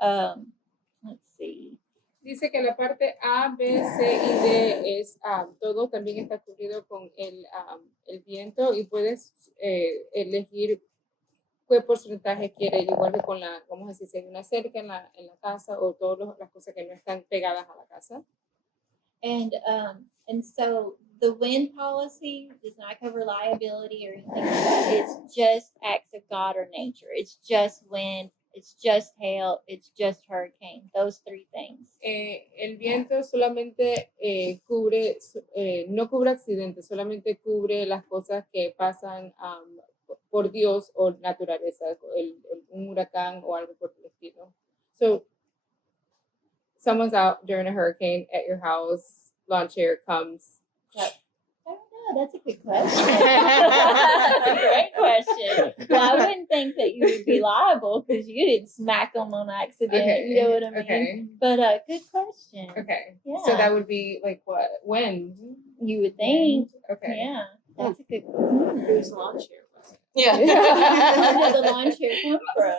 Let's see. Dice que la parte A, B, C y D es todo también está cubrido con el viento y puedes elegir qué porcentaje quiere, igual que con la, vamos a decir, si hay una cerca en la casa o todas las cosas que no están pegadas a la casa. And so the wind policy does not cover liability or anything like that. It's just acts of God or nature. It's just wind. It's just hail. It's just hurricane. Those 3 things. El viento solamente cubre, no cubre accidentes, solamente cubre las cosas que pasan por Dios o naturaleza, un huracán o algo por el estilo. So, someone's out during a hurricane at your house, lawn chair comes. I don't know. That's a good question. That's a great question. Well, I wouldn't think that you would be liable because you didn't smack them on accident. Okay, You know what I mean? okay. But good question. Okay. Yeah. So that would be like what? Wind. You would think. Okay. Yeah. That's a good Whose lawn chair was it? Yeah. Where did the lawn chair come from?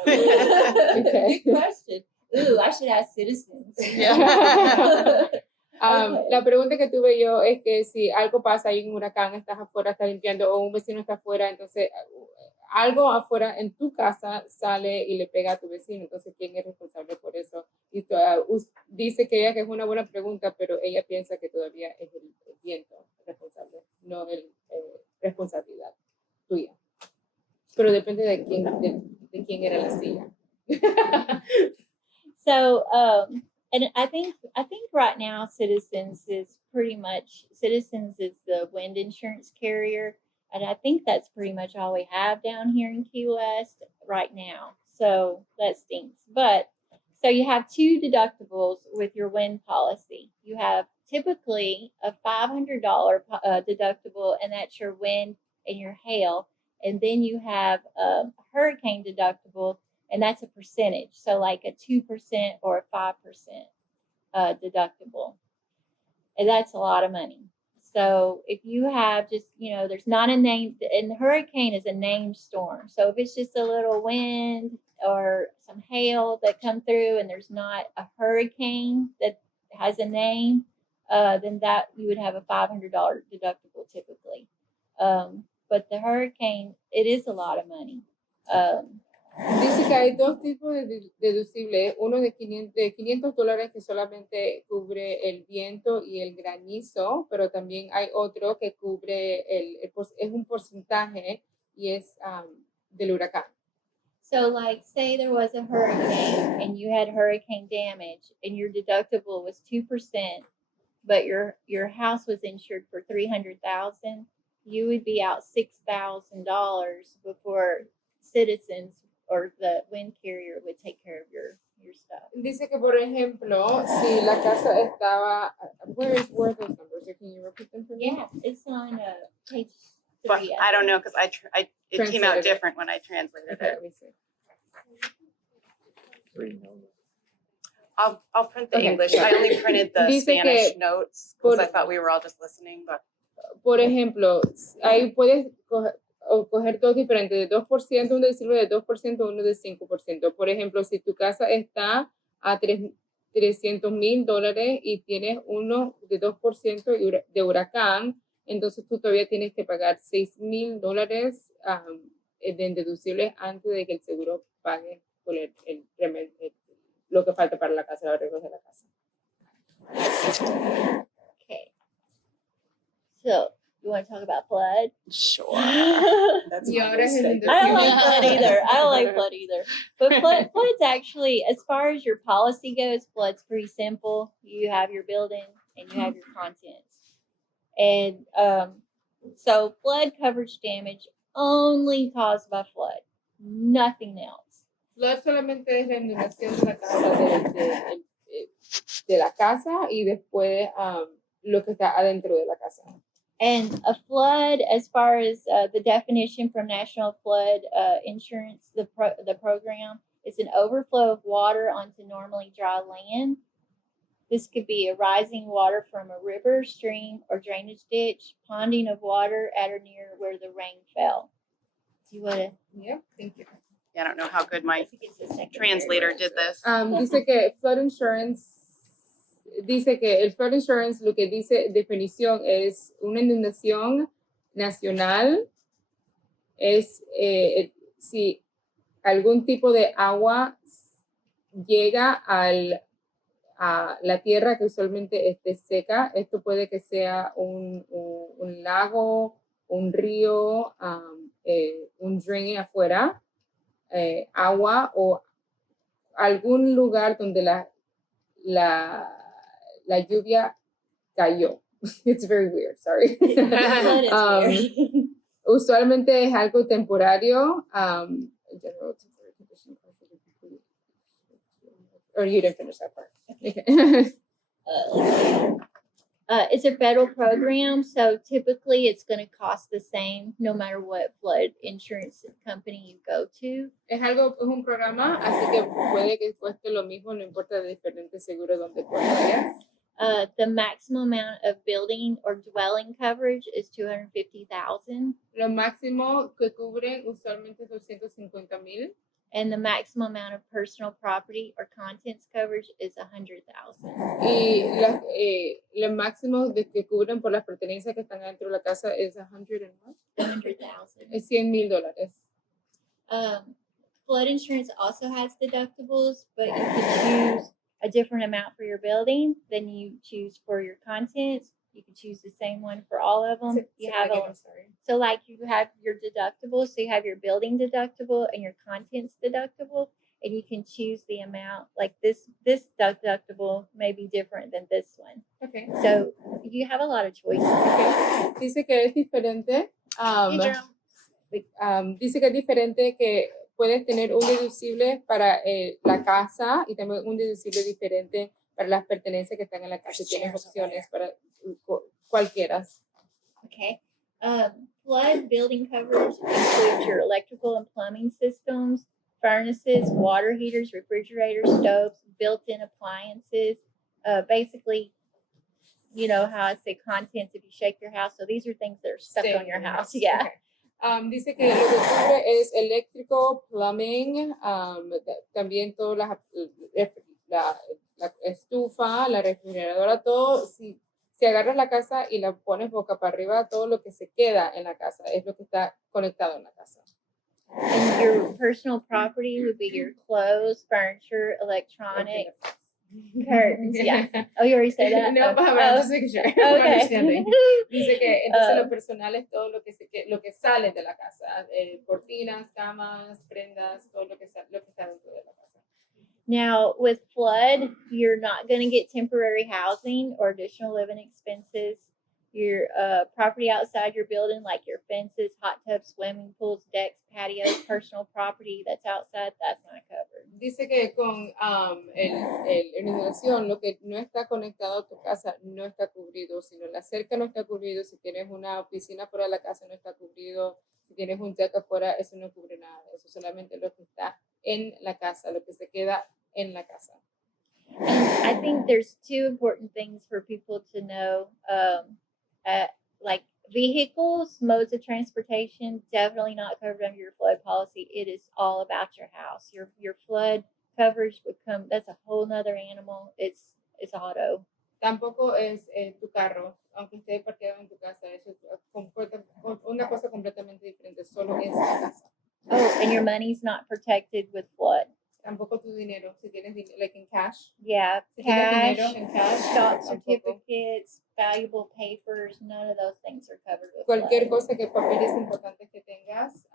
Okay. Good question. Ooh, I should ask citizens. Yeah. Okay. La pregunta que tuve yo es que si algo pasa, hay un huracán, estás afuera, estás limpiando, o un vecino está afuera, entonces algo afuera en tu casa sale y le pega a tu vecino, entonces ¿quién es responsable por eso? Y dice que es una buena pregunta, pero ella piensa que todavía es el viento responsable, no el responsabilidad tuya. Pero depende de quién era la silla. So, and I think right now Citizens is the wind insurance carrier, and I think that's pretty much all we have down here in Key West right now. So that stinks. But so you have 2 deductibles with your wind policy. You have typically a $500 deductible, and that's your wind and your hail, and then you have a hurricane deductible, and that's a percentage. So like a 2% or a 5% deductible. And that's a lot of money. So if you have just, there's not a name, and the hurricane is a named storm. So if it's just a little wind or some hail that come through and there's not a hurricane that has a name, then that you would have a $500 deductible typically. But the hurricane, it is a lot of money. Dice que hay dos tipos de deducible, uno de $500 que solamente cubre el viento y el granizo, pero también hay otro que cubre es un porcentaje y es del huracán. So, like, say there was a hurricane and you had hurricane damage and your deductible was 2%, but your house was insured for $300,000, you would be out $6,000 before Citizens or the wind carrier would take care of your stuff. Dice que, por ejemplo, si la casa estaba, where are those numbers? Or can you repeat them for me? Yeah, it's on page 3. But I don't know, because it came out Translated it. different when I translated Okay, it. let me see. I'll print the Okay, English. yeah. I only printed the Dice Spanish que notes because por- I thought we were all just listening, but Por ejemplo, ahí puedes coger dos diferentes, de 2%, uno deducible de 2%, uno de 5%. Por ejemplo, si tu casa está a $300,000 y tienes uno de 2% de huracán, entonces tú todavía tienes que pagar $6,000 de deducibles antes de que el seguro pague por lo que falta para la casa, los arreglos de la casa. Okay. So, you want to talk about flood? sure. That's Y my ahora es least el favorite. I don't like deducible. flood either. I don't like flood either. But flood's actually, as far as your policy goes, flood's pretty simple. You have your building and you have your contents. And so flood coverage damage only caused by flood, nothing else. Flood solamente es la inundación de la casa, de la casa y después lo que está adentro de la casa. And a flood, as far as the definition from National Flood Insurance, the program, is an overflow of water onto normally dry land. This could be a rising water from a river, stream, or drainage ditch, ponding of water at or near where the rain fell. Do you want to? Yep, thank you. Yeah, I don't know how good my I think it's the second translator paragraph. did this. Dice que flood insurance, dice que el flood insurance, lo que dice definición es una inundación nacional, es si algún tipo de agua llega a la tierra que usualmente esté seca. Esto puede que sea un lago, un río, un drain afuera, agua o algún lugar donde la lluvia cayó. It's very weird, sorry. Flood is weird. Usualmente es algo temporario. Or you didn't finish that part. Okay. It's a federal program, so typically it's going to cost the same no matter what flood insurance company you go to. Es un programa, así que puede que cueste lo mismo, no importa de diferentes seguros donde vayas. The maximum amount of building or dwelling coverage is $250,000, Lo máximo que cubren usualmente es $250,000 and the maximum amount of personal property or contents coverage is $100,000. y lo máximo de que cubren por las pertenencias que están dentro de la casa es $100,000. Es $100,000. Flood insurance also has deductibles, but you can choose a different amount for your building than you choose for your contents. You can choose the same one for all of them. So like you have your deductible, so you have your building deductible and your contents deductible, and you can choose the amount. Like this deductible may be different than this one. Okay. So you have a lot of choices. Okay. Dice que es diferente. Dice que es diferente que puedes tener un deducible para la casa y también un deducible diferente para las pertenencias que están en la casa. Tienes opciones para cualquiera. Okay. Flood building coverage includes your electrical and plumbing systems, furnaces, water heaters, refrigerators, stoves, built-in appliances. Basically, you know how I say contents if you shake your house. So these are things that are stuck on your house. Yeah. Dice que lo que cubre es eléctrico, plumbing, también todas la estufa, la refrigeradora, todo. Si agarras la casa y la pones boca para arriba, todo lo que se queda en la casa es lo que está conectado en la casa. And your personal property would be your clothes, furniture, electronics, curtains. Yeah. Oh, you already said that? No, Oh, but I'm oh, just making sure. I'm okay. understanding. Dice que entonces Oh. lo personal es todo lo que sale de la casa, cortinas, camas, prendas, todo lo que está dentro de la casa. Now, with flood, you're not going to get temporary housing or additional living expenses. Your property outside your building, like your fences, hot tubs, swimming pools, decks, patios, personal property that's outside, that's not covered. Dice que con inundación, lo que no está conectado a tu casa no está cubrido, sino la cerca no está cubrido, si tienes una piscina fuera de la casa no está cubrido, si tienes un deck afuera, eso no cubre nada, eso solamente lo que está en la casa, lo que se queda en la casa. And I think there's two important things for people to know. Like vehicles, modes of transportation, definitely not covered under your flood policy. It is all about your house. Your flood coverage would come. That's a whole nother animal. It's auto. Tampoco es tu carro, aunque esté parqueado en tu casa, eso es una cosa completamente diferente, solo es la casa. Oh, and your money's not protected with flood. Tampoco tu dinero, si tienes dinero, like in cash. Yeah, Si tienes cash, dinero en cash, stock tampoco. certificates, valuable papers, none of those things are covered with Cualquier flood. cosa que papeles importantes que tengas,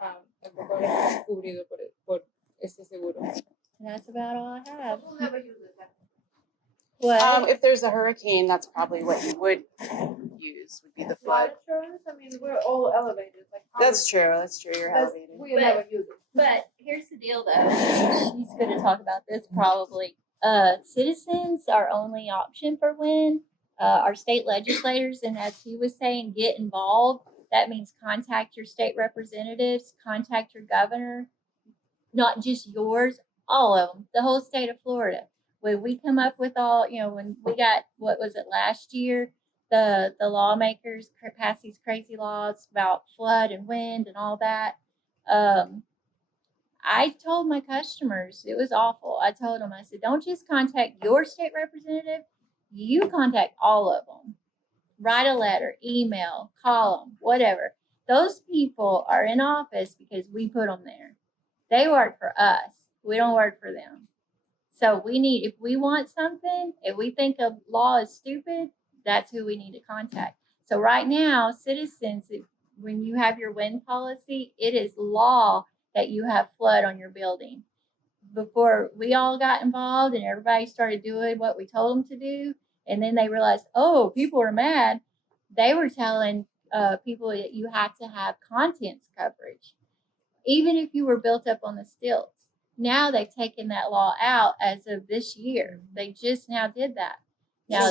tampoco está cubrido por este seguro. And that's about all I have. We'll never use it. What? If there's a hurricane, that's probably what you would use, would be the flood. Flood insurance, I mean, we're all elevated, like. That's true, you're That's- elevated. We never use it. But here's the deal, though. She's going to talk about this probably. Citizens are only option for wind. Our state legislators, and as he was saying, get involved. That means contact your state representatives, contact your governor, not just yours, all of them, the whole state of Florida. When we come up with all, when we got, what was it, last year, the lawmakers passed these crazy laws about flood and wind and all that. I told my customers, it was awful. I told them, I said, don't just contact your state representative, you contact all of them. Write a letter, email, call them, whatever. Those people are in office because we put them there. They work for us. We don't work for them. So if we want something, if we think a law is stupid, that's who we need to contact. So right now, citizens, when you have your wind policy, it is law that you have flood on your building. Before we all got involved and everybody started doing what we told them to do, and then they realized, oh, people are mad. They were telling people that you have to have contents coverage, even if you were built up on the stilts. Now they've taken that law out as of this year. They just now did that. Now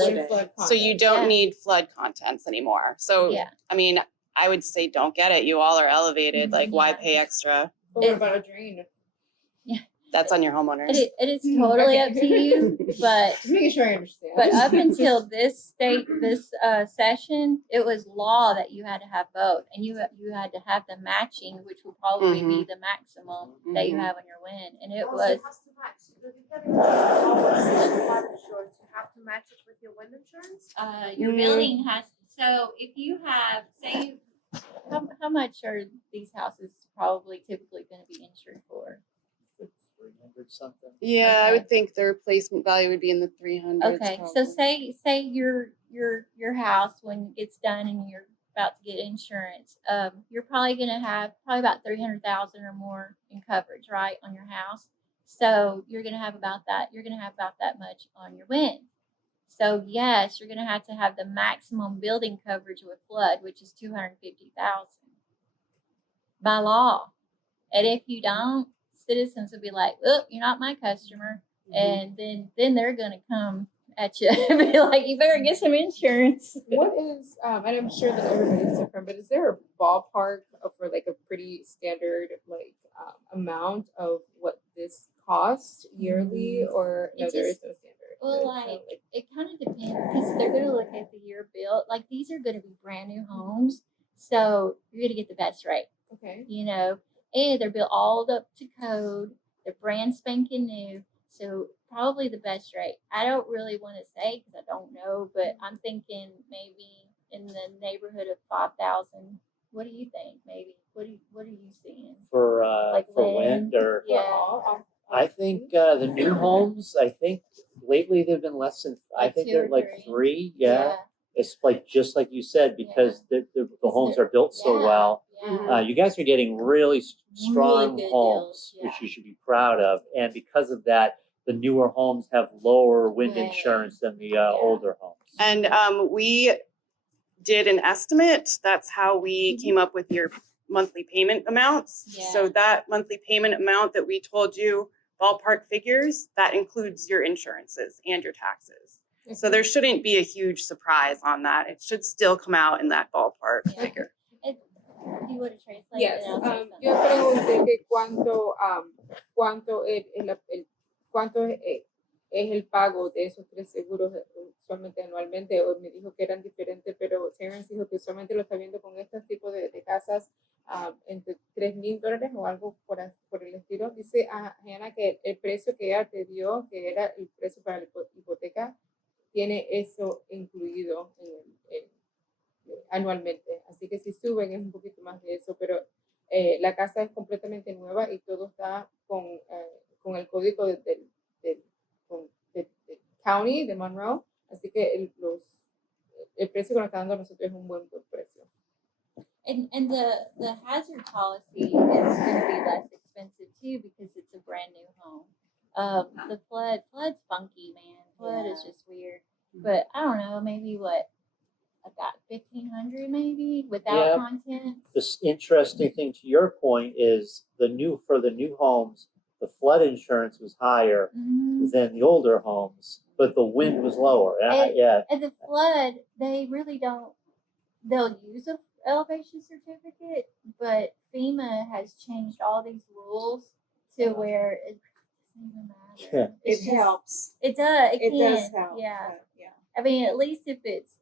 So you don't Yeah. need flood contents anymore. So, Yeah. I mean, I would say don't get it. You all are elevated. Like, why Yeah. pay extra? What about a drain? That's on your homeowners. it is totally up to you, but Just making sure I understand. But up until this session, it was law that you had to have both, and you had to have the matching, which will probably be the maximum that you have on your win. And it Also, was it has to match. If you get flood insurance, you have to match it with your wind insurance. your building has. So if you have, say, how much are these houses probably typically going to be insured for? 300 something. Yeah, I Okay. would think the replacement value would be in the 300s. Okay, so say your house, when it gets done and you're about to get insurance, you're probably gonna have about 300,000 or more in coverage, right, on your house. So you're gonna have about that. You're gonna have about that much on your wind. So yes, you're gonna have to have the maximum building coverage with flood, which is 250,000 by law. And if you don't, citizens will be like, "Oh, you're not my customer," and then they're gonna come at you and be like, "You better get some insurance." What is, and I'm sure that everybody's different, but is there a ballpark for like a pretty standard amount of what this costs yearly, or no, It there is just- no standard? Well, There's like no, it kind of depends because they're gonna look at the year built. Like these are gonna be brand new homes, so you're gonna get the best rate. Okay. you know, and they're built all up to code. They're brand spanking new. So probably the best rate. I don't really want to say because I don't know, but I'm thinking maybe in the neighborhood of 5,000. What do you think? Maybe what are you seeing? For Like wind wind? or Yeah. I think the new homes. I think lately they've been less than. I Like think 2 they're or like 3. three. Yeah. It's like just like you said because the homes are built so Yeah, well. yeah. You guys are getting really strong good homes, deals, yeah. which you should be proud of, and because of that, the newer homes have lower wind Way. insurance than the Yeah. older homes. And we did an estimate. That's how we came up with your monthly payment amounts. Yeah. So that monthly payment amount that we told you, ballpark figures, that includes your insurances and your taxes. So there shouldn't be a huge surprise on that. It should still come out in that ballpark Yeah. figure. Do you want to translate Yes. it? I'll say something. Yo pregunté que cuánto es el pago de esos 3 seguros usualmente anualmente. O me dijo que eran diferentes, pero Terrence dijo que usualmente lo está viendo con estos tipos de casas entre $3,000 o algo por el estilo. Dice a Hannah que el precio que ella te dio, que era el precio para la hipoteca, tiene eso incluido anualmente. Así que si suben es un poquito más de eso, pero la casa es completamente nueva y todo está con el código del county de Monroe. Así que el precio que nos está dando a nosotros es un buen precio. And the hazard policy is going to be less expensive too because it's a brand new home. The flood's funky, man. Flood is just weird. But I don't know, maybe about 1,500 maybe without contents. This interesting thing to your point is for the new homes, the flood insurance was higher than the older homes, but the wind was lower. And the flood, they really don't. They'll use a elevation certificate, but FEMA has changed all these rules to where it doesn't even matter. It helps. It does. It can. does help. Yeah. Yeah. I mean, at least if it's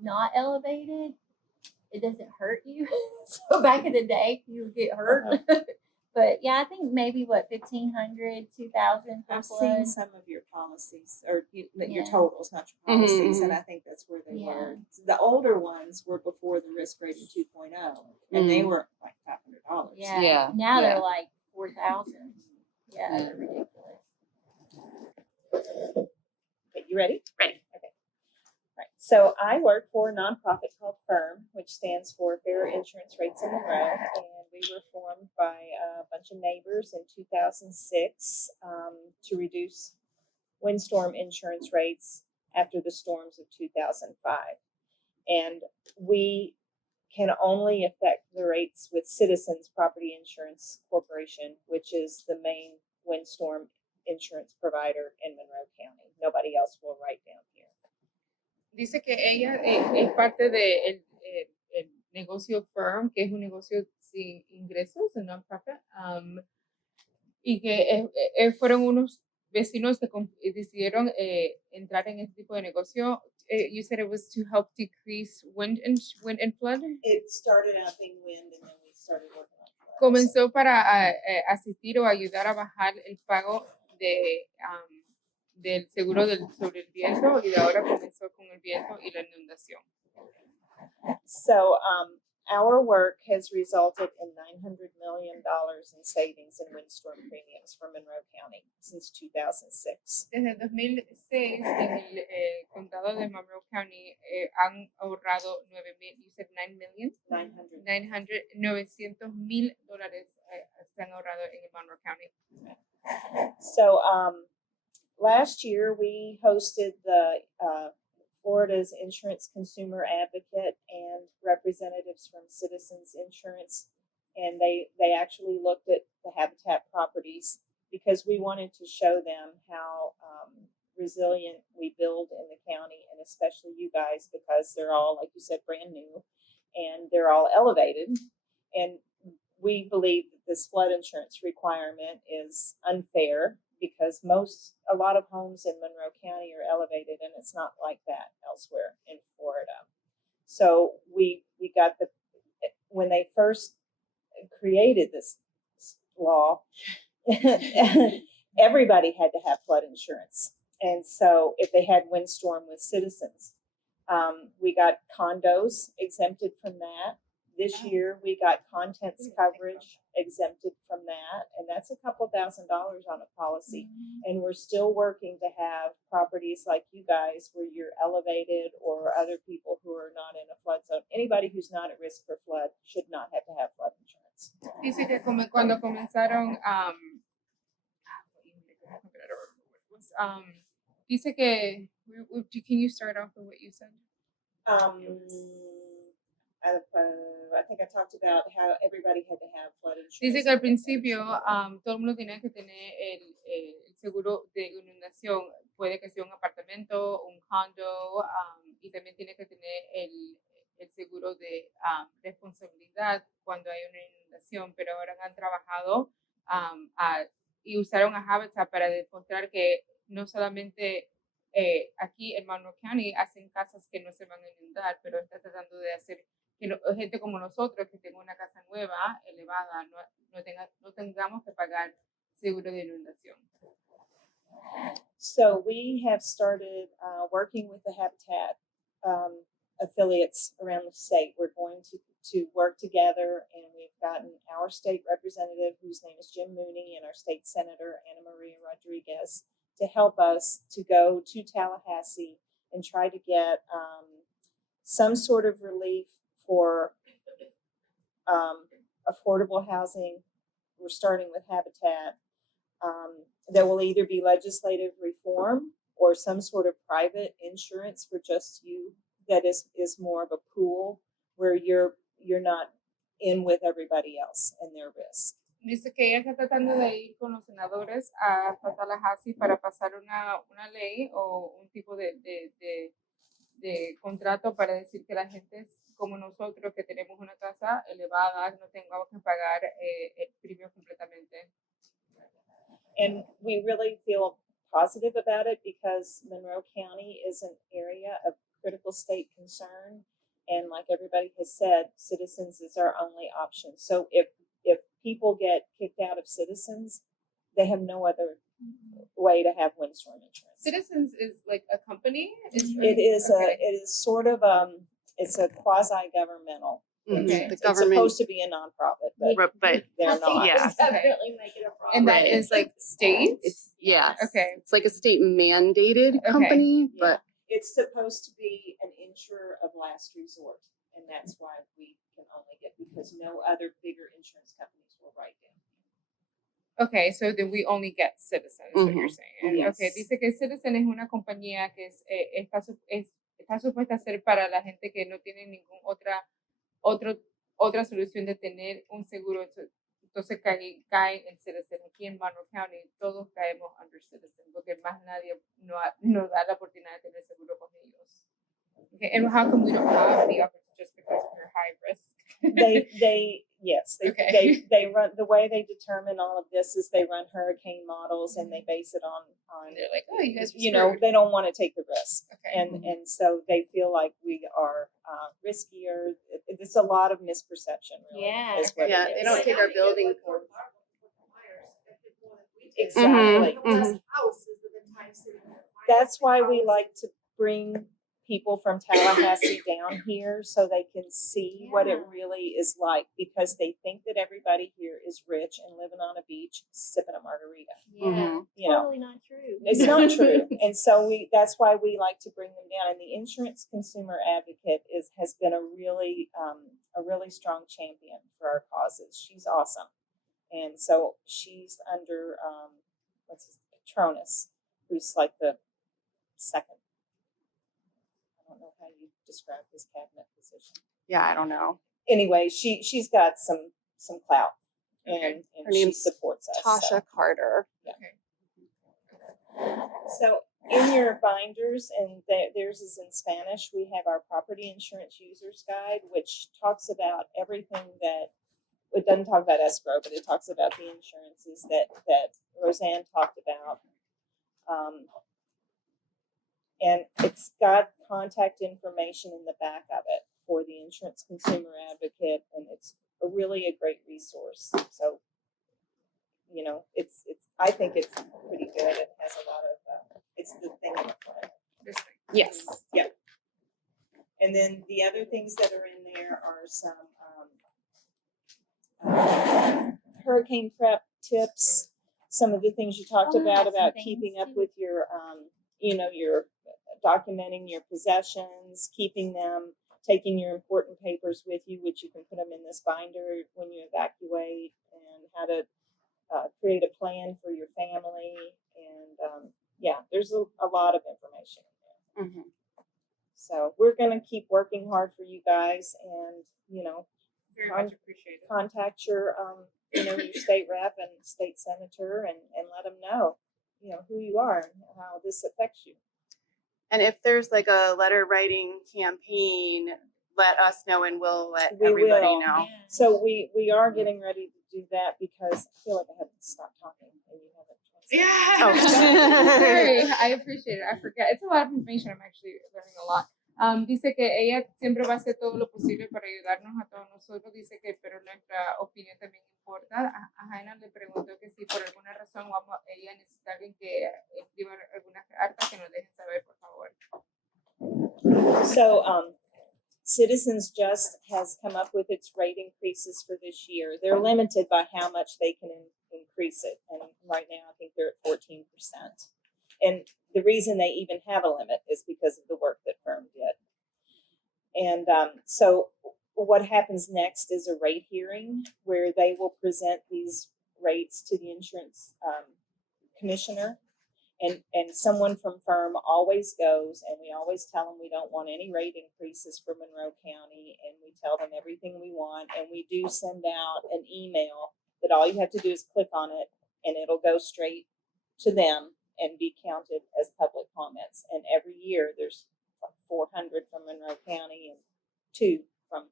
not elevated, it doesn't hurt you. So back in the day, you would get hurt. But yeah, I think maybe 1,500, 2,000 for I've flood. seen some of your policies or your Yeah. totals, not your policies, and I think that's where they Yeah. were. The older ones were before the risk rating 2.0, and they were like $500. Yeah. Yeah. Now Yeah. they're like 4,000. Yeah, they're ridiculous. Okay, you ready? Ready. Okay. Right. So I work for a nonprofit called FIRM, which stands for Fair Insurance Rates in Monroe, and we were formed by a bunch of neighbors in 2006 to reduce windstorm insurance rates after the storms of 2005. And we can only affect the rates with Citizens Property Insurance Corporation, which is the main windstorm insurance provider in Monroe County. Nobody else will write down here. Dice que ella es parte de el negocio firm, que es un negocio sin ingresos, un non-profit, y que fueron unos vecinos que decidieron entrar en este tipo de negocio. You said it was to help decrease wind and flood. It started out being wind, and then we started working on floods. Comenzó para asistir o ayudar a bajar el pago del seguro sobre el viento, y de ahora comenzó con el viento y la inundación. So our work has resulted in $900 million in savings in windstorm premiums for Monroe County since 2006. Desde el 2006 en el condado de Monroe County han ahorrado $900 $900,000 se han ahorrado en el Monroe County. So last year we hosted the Florida's Insurance Consumer Advocate and representatives from Citizens Insurance, and they actually looked at the habitat properties because we wanted to show them how resilient we build in the county, and especially you guys, because they're all, like you said, brand new and they're all elevated. And we believe that this flood insurance requirement is unfair because a lot of homes in Monroe County are elevated, and it's not like that elsewhere in Florida. So we got when they first created this law, everybody had to have flood insurance. And so if they had windstorm with Citizens, we got condos exempted from that. This year, we got contents coverage exempted from that, and that's a couple $1,000 on a policy. And we're still working to have properties like you guys where you're elevated or other people who are not in a flood zone. Anybody who's not at risk for flood should not have to have flood insurance. Dice que cuando comenzaron, dice que, can you start off with what you said? I think I talked about how everybody had to have flood insurance. Dice que al principio todo el mundo tenía que tener el seguro de inundación, puede que sea un apartamento, un condo, y también tiene que tener el seguro de responsabilidad cuando hay una inundación, pero ahora han trabajado y usaron a Habitat para demostrar que no solamente aquí en Monroe County hacen casas que no se van a inundar, pero está tratando de hacer que gente como nosotros que tenga una casa nueva, elevada, no tengamos que pagar seguro de inundación. So we have started working with the Habitat affiliates around the state. We're going to work together, and we've gotten our state representative, whose name is Jim Mooney, and our state senator, Ana Maria Rodriguez, to help us to go to Tallahassee and try to get some sort of relief for affordable housing. We're starting with Habitat. There will either be legislative reform or some sort of private insurance for just you that is more of a pool where you're not in with everybody else and their risk. Dice que ella está tratando de ir con los senadores hasta Tallahassee para pasar una ley o un tipo de contrato para decir que la gente como nosotros que tenemos una casa elevada no tengamos que pagar el premio completamente. And we really feel positive about it because Monroe County is an area of critical state concern. And like everybody has said, Citizens is our only option. So if people get kicked out of Citizens, they have no other way to have windstorm insurance. Citizens is like a company? It is sort of it's a quasi-governmental. Okay. The It's government, supposed to be a nonprofit, but but they're not. Yeah. Definitely make it a problem. And that Right. is like state? yes, Okay. it's like a state mandated Okay. company, but It's supposed to be an insurer of last resort, and that's why we can only get, because no other bigger insurance companies will write down. Okay, so then we only get Citizen, is what you're saying. Yes. Okay, dice que Citizen es una compañía que está supuesta a ser para la gente que no tiene ninguna otra solución de tener un seguro. Entonces cae en Citizen. Aquí en Monroe County todos caemos under Citizen porque más nadie nos da la oportunidad de tener seguro con ellos. Okay, and how come we don't have the opportunity just because we're high risk? They run, the way they determine all of this is they run hurricane models and they base it on And they're like, oh, you guys are you know, screwed. they don't want to take the risk. Okay. And so they feel like we are riskier. It's a lot of misperception, really. Yeah. Is what Yeah, it they is. don't take our building for Exactly. Mhm. That's why we like to bring people from Tallahassee down here so they can see what it really is like, because they think that everybody here is rich and living on a beach sipping a margarita. Yeah. Mhm. You know, Totally not true. it's not true. And so that's why we like to bring them down. And the Insurance Consumer Advocate has been a really strong champion for our causes. She's awesome. And so she's under Patronus, who's like the second. I don't know how you describe this cabinet position. yeah, I don't know. Anyway, she's got some clout, and Her she name's supports us. Tasha Carter. So in your binders, and theirs is in Spanish, we have our Property Insurance Users Guide, which talks about everything that, it doesn't talk about escrow, but it talks about the insurances that Roseanne talked about. And it's got contact information in the back of it for the Insurance Consumer Advocate, and it's really a great resource. So, you know, I think it's pretty good. It has a lot of, it's the thing in the front. This thing. Yes. Yep. And then the other things that are in there are some hurricane prep tips. Some of the things you talked Oh, about some keeping things up too. with your, you know, your documenting your possessions, keeping them, taking your important papers with you, which you can put them in this binder when you evacuate, and how to create a plan for your family. And yeah, there's a lot of information in there. Mhm. So we're going to keep working hard for you guys, and, you know, Very much appreciated. contact your, you know, your state rep and state senator, and let them know, you know, who you are and how this affects you. And if there's like a letter writing campaign, let us know and we'll let We everybody will. know. Yeah. So we are getting ready to do that, because I feel like I haven't stopped talking and you haven't. Oh. Sorry, I appreciate it. I forget. It's a lot of information. I'm actually learning a lot. Dice que ella siempre va a hacer todo lo posible para ayudarnos a todos nosotros. Dice que, pero nuestra opinión también importa. A Jaina le preguntó que si por alguna razón ella necesita alguien que escriba algunas cartas, que nos dejen saber, por favor. So Citizens Just has come up with its rate increases for this year. They're limited by how much they can increase it, and right now I think they're at 14%. And the reason they even have a limit is because of the work that firm did. And so what happens next is a rate hearing, where they will present these rates to the insurance commissioner. And someone from firm always goes, and we always tell them we don't want any rate increases for Monroe County, and we tell them everything we want, and we do send out an email that all you have to do is click on it, and it'll go straight to them and be counted as public comments. And every year there's like 400 from Monroe County and 2 from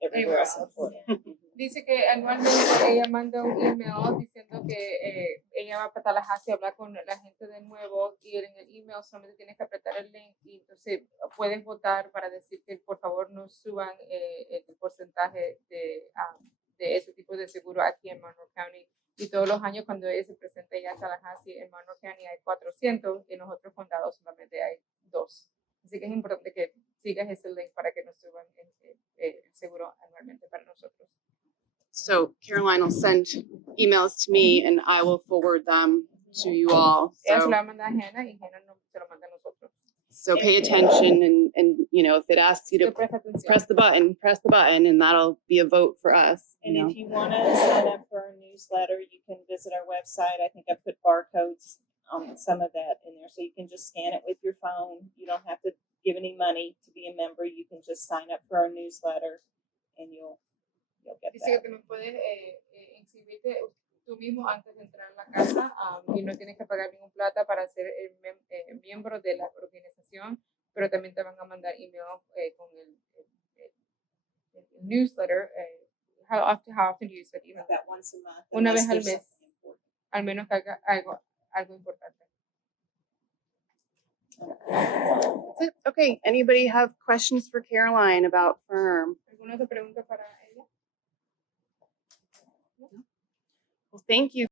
everywhere else in Florida. Dice que anualmente ella manda un email diciendo que ella va para Tallahassee a hablar con la gente de nuevo, y en el email solamente tienes que apretar el link y entonces puedes votar para decir que por favor no suban el porcentaje de ese tipo de seguro aquí en Monroe County. Y todos los años cuando ella se presenta ya a Tallahassee, en Monroe County hay 400 y en los otros condados solamente hay 2. Así que es importante que sigas ese link para que nos suban el seguro anualmente para nosotros. So Caroline will send emails to me and I will forward them to you all. Ella se So, la manda a Jenna y Jenna se lo manda a nosotros. so pay attention and you know, if it asks you Que to presta atención. press the button and that'll be a vote for us. And You know? if you want to sign up for our newsletter, you can visit our website. I think I put barcodes on some of that in there, so you can just scan it with your phone. You don't have to give any money to be a member. You can just sign up for our newsletter, and you'll get Dice que that. también puedes inscribirte tú mismo antes de entrar a la casa, y no tienes que pagar ningún plata para ser miembro de la organización, pero también te van a mandar email con el newsletter. How often do you use it? Even About once a month. Una unless vez al there's mes. something important. al menos que haga algo importante. That's it. Okay. Anybody have questions for Caroline about firm? ¿Alguna otra pregunta para ella? Well, thank you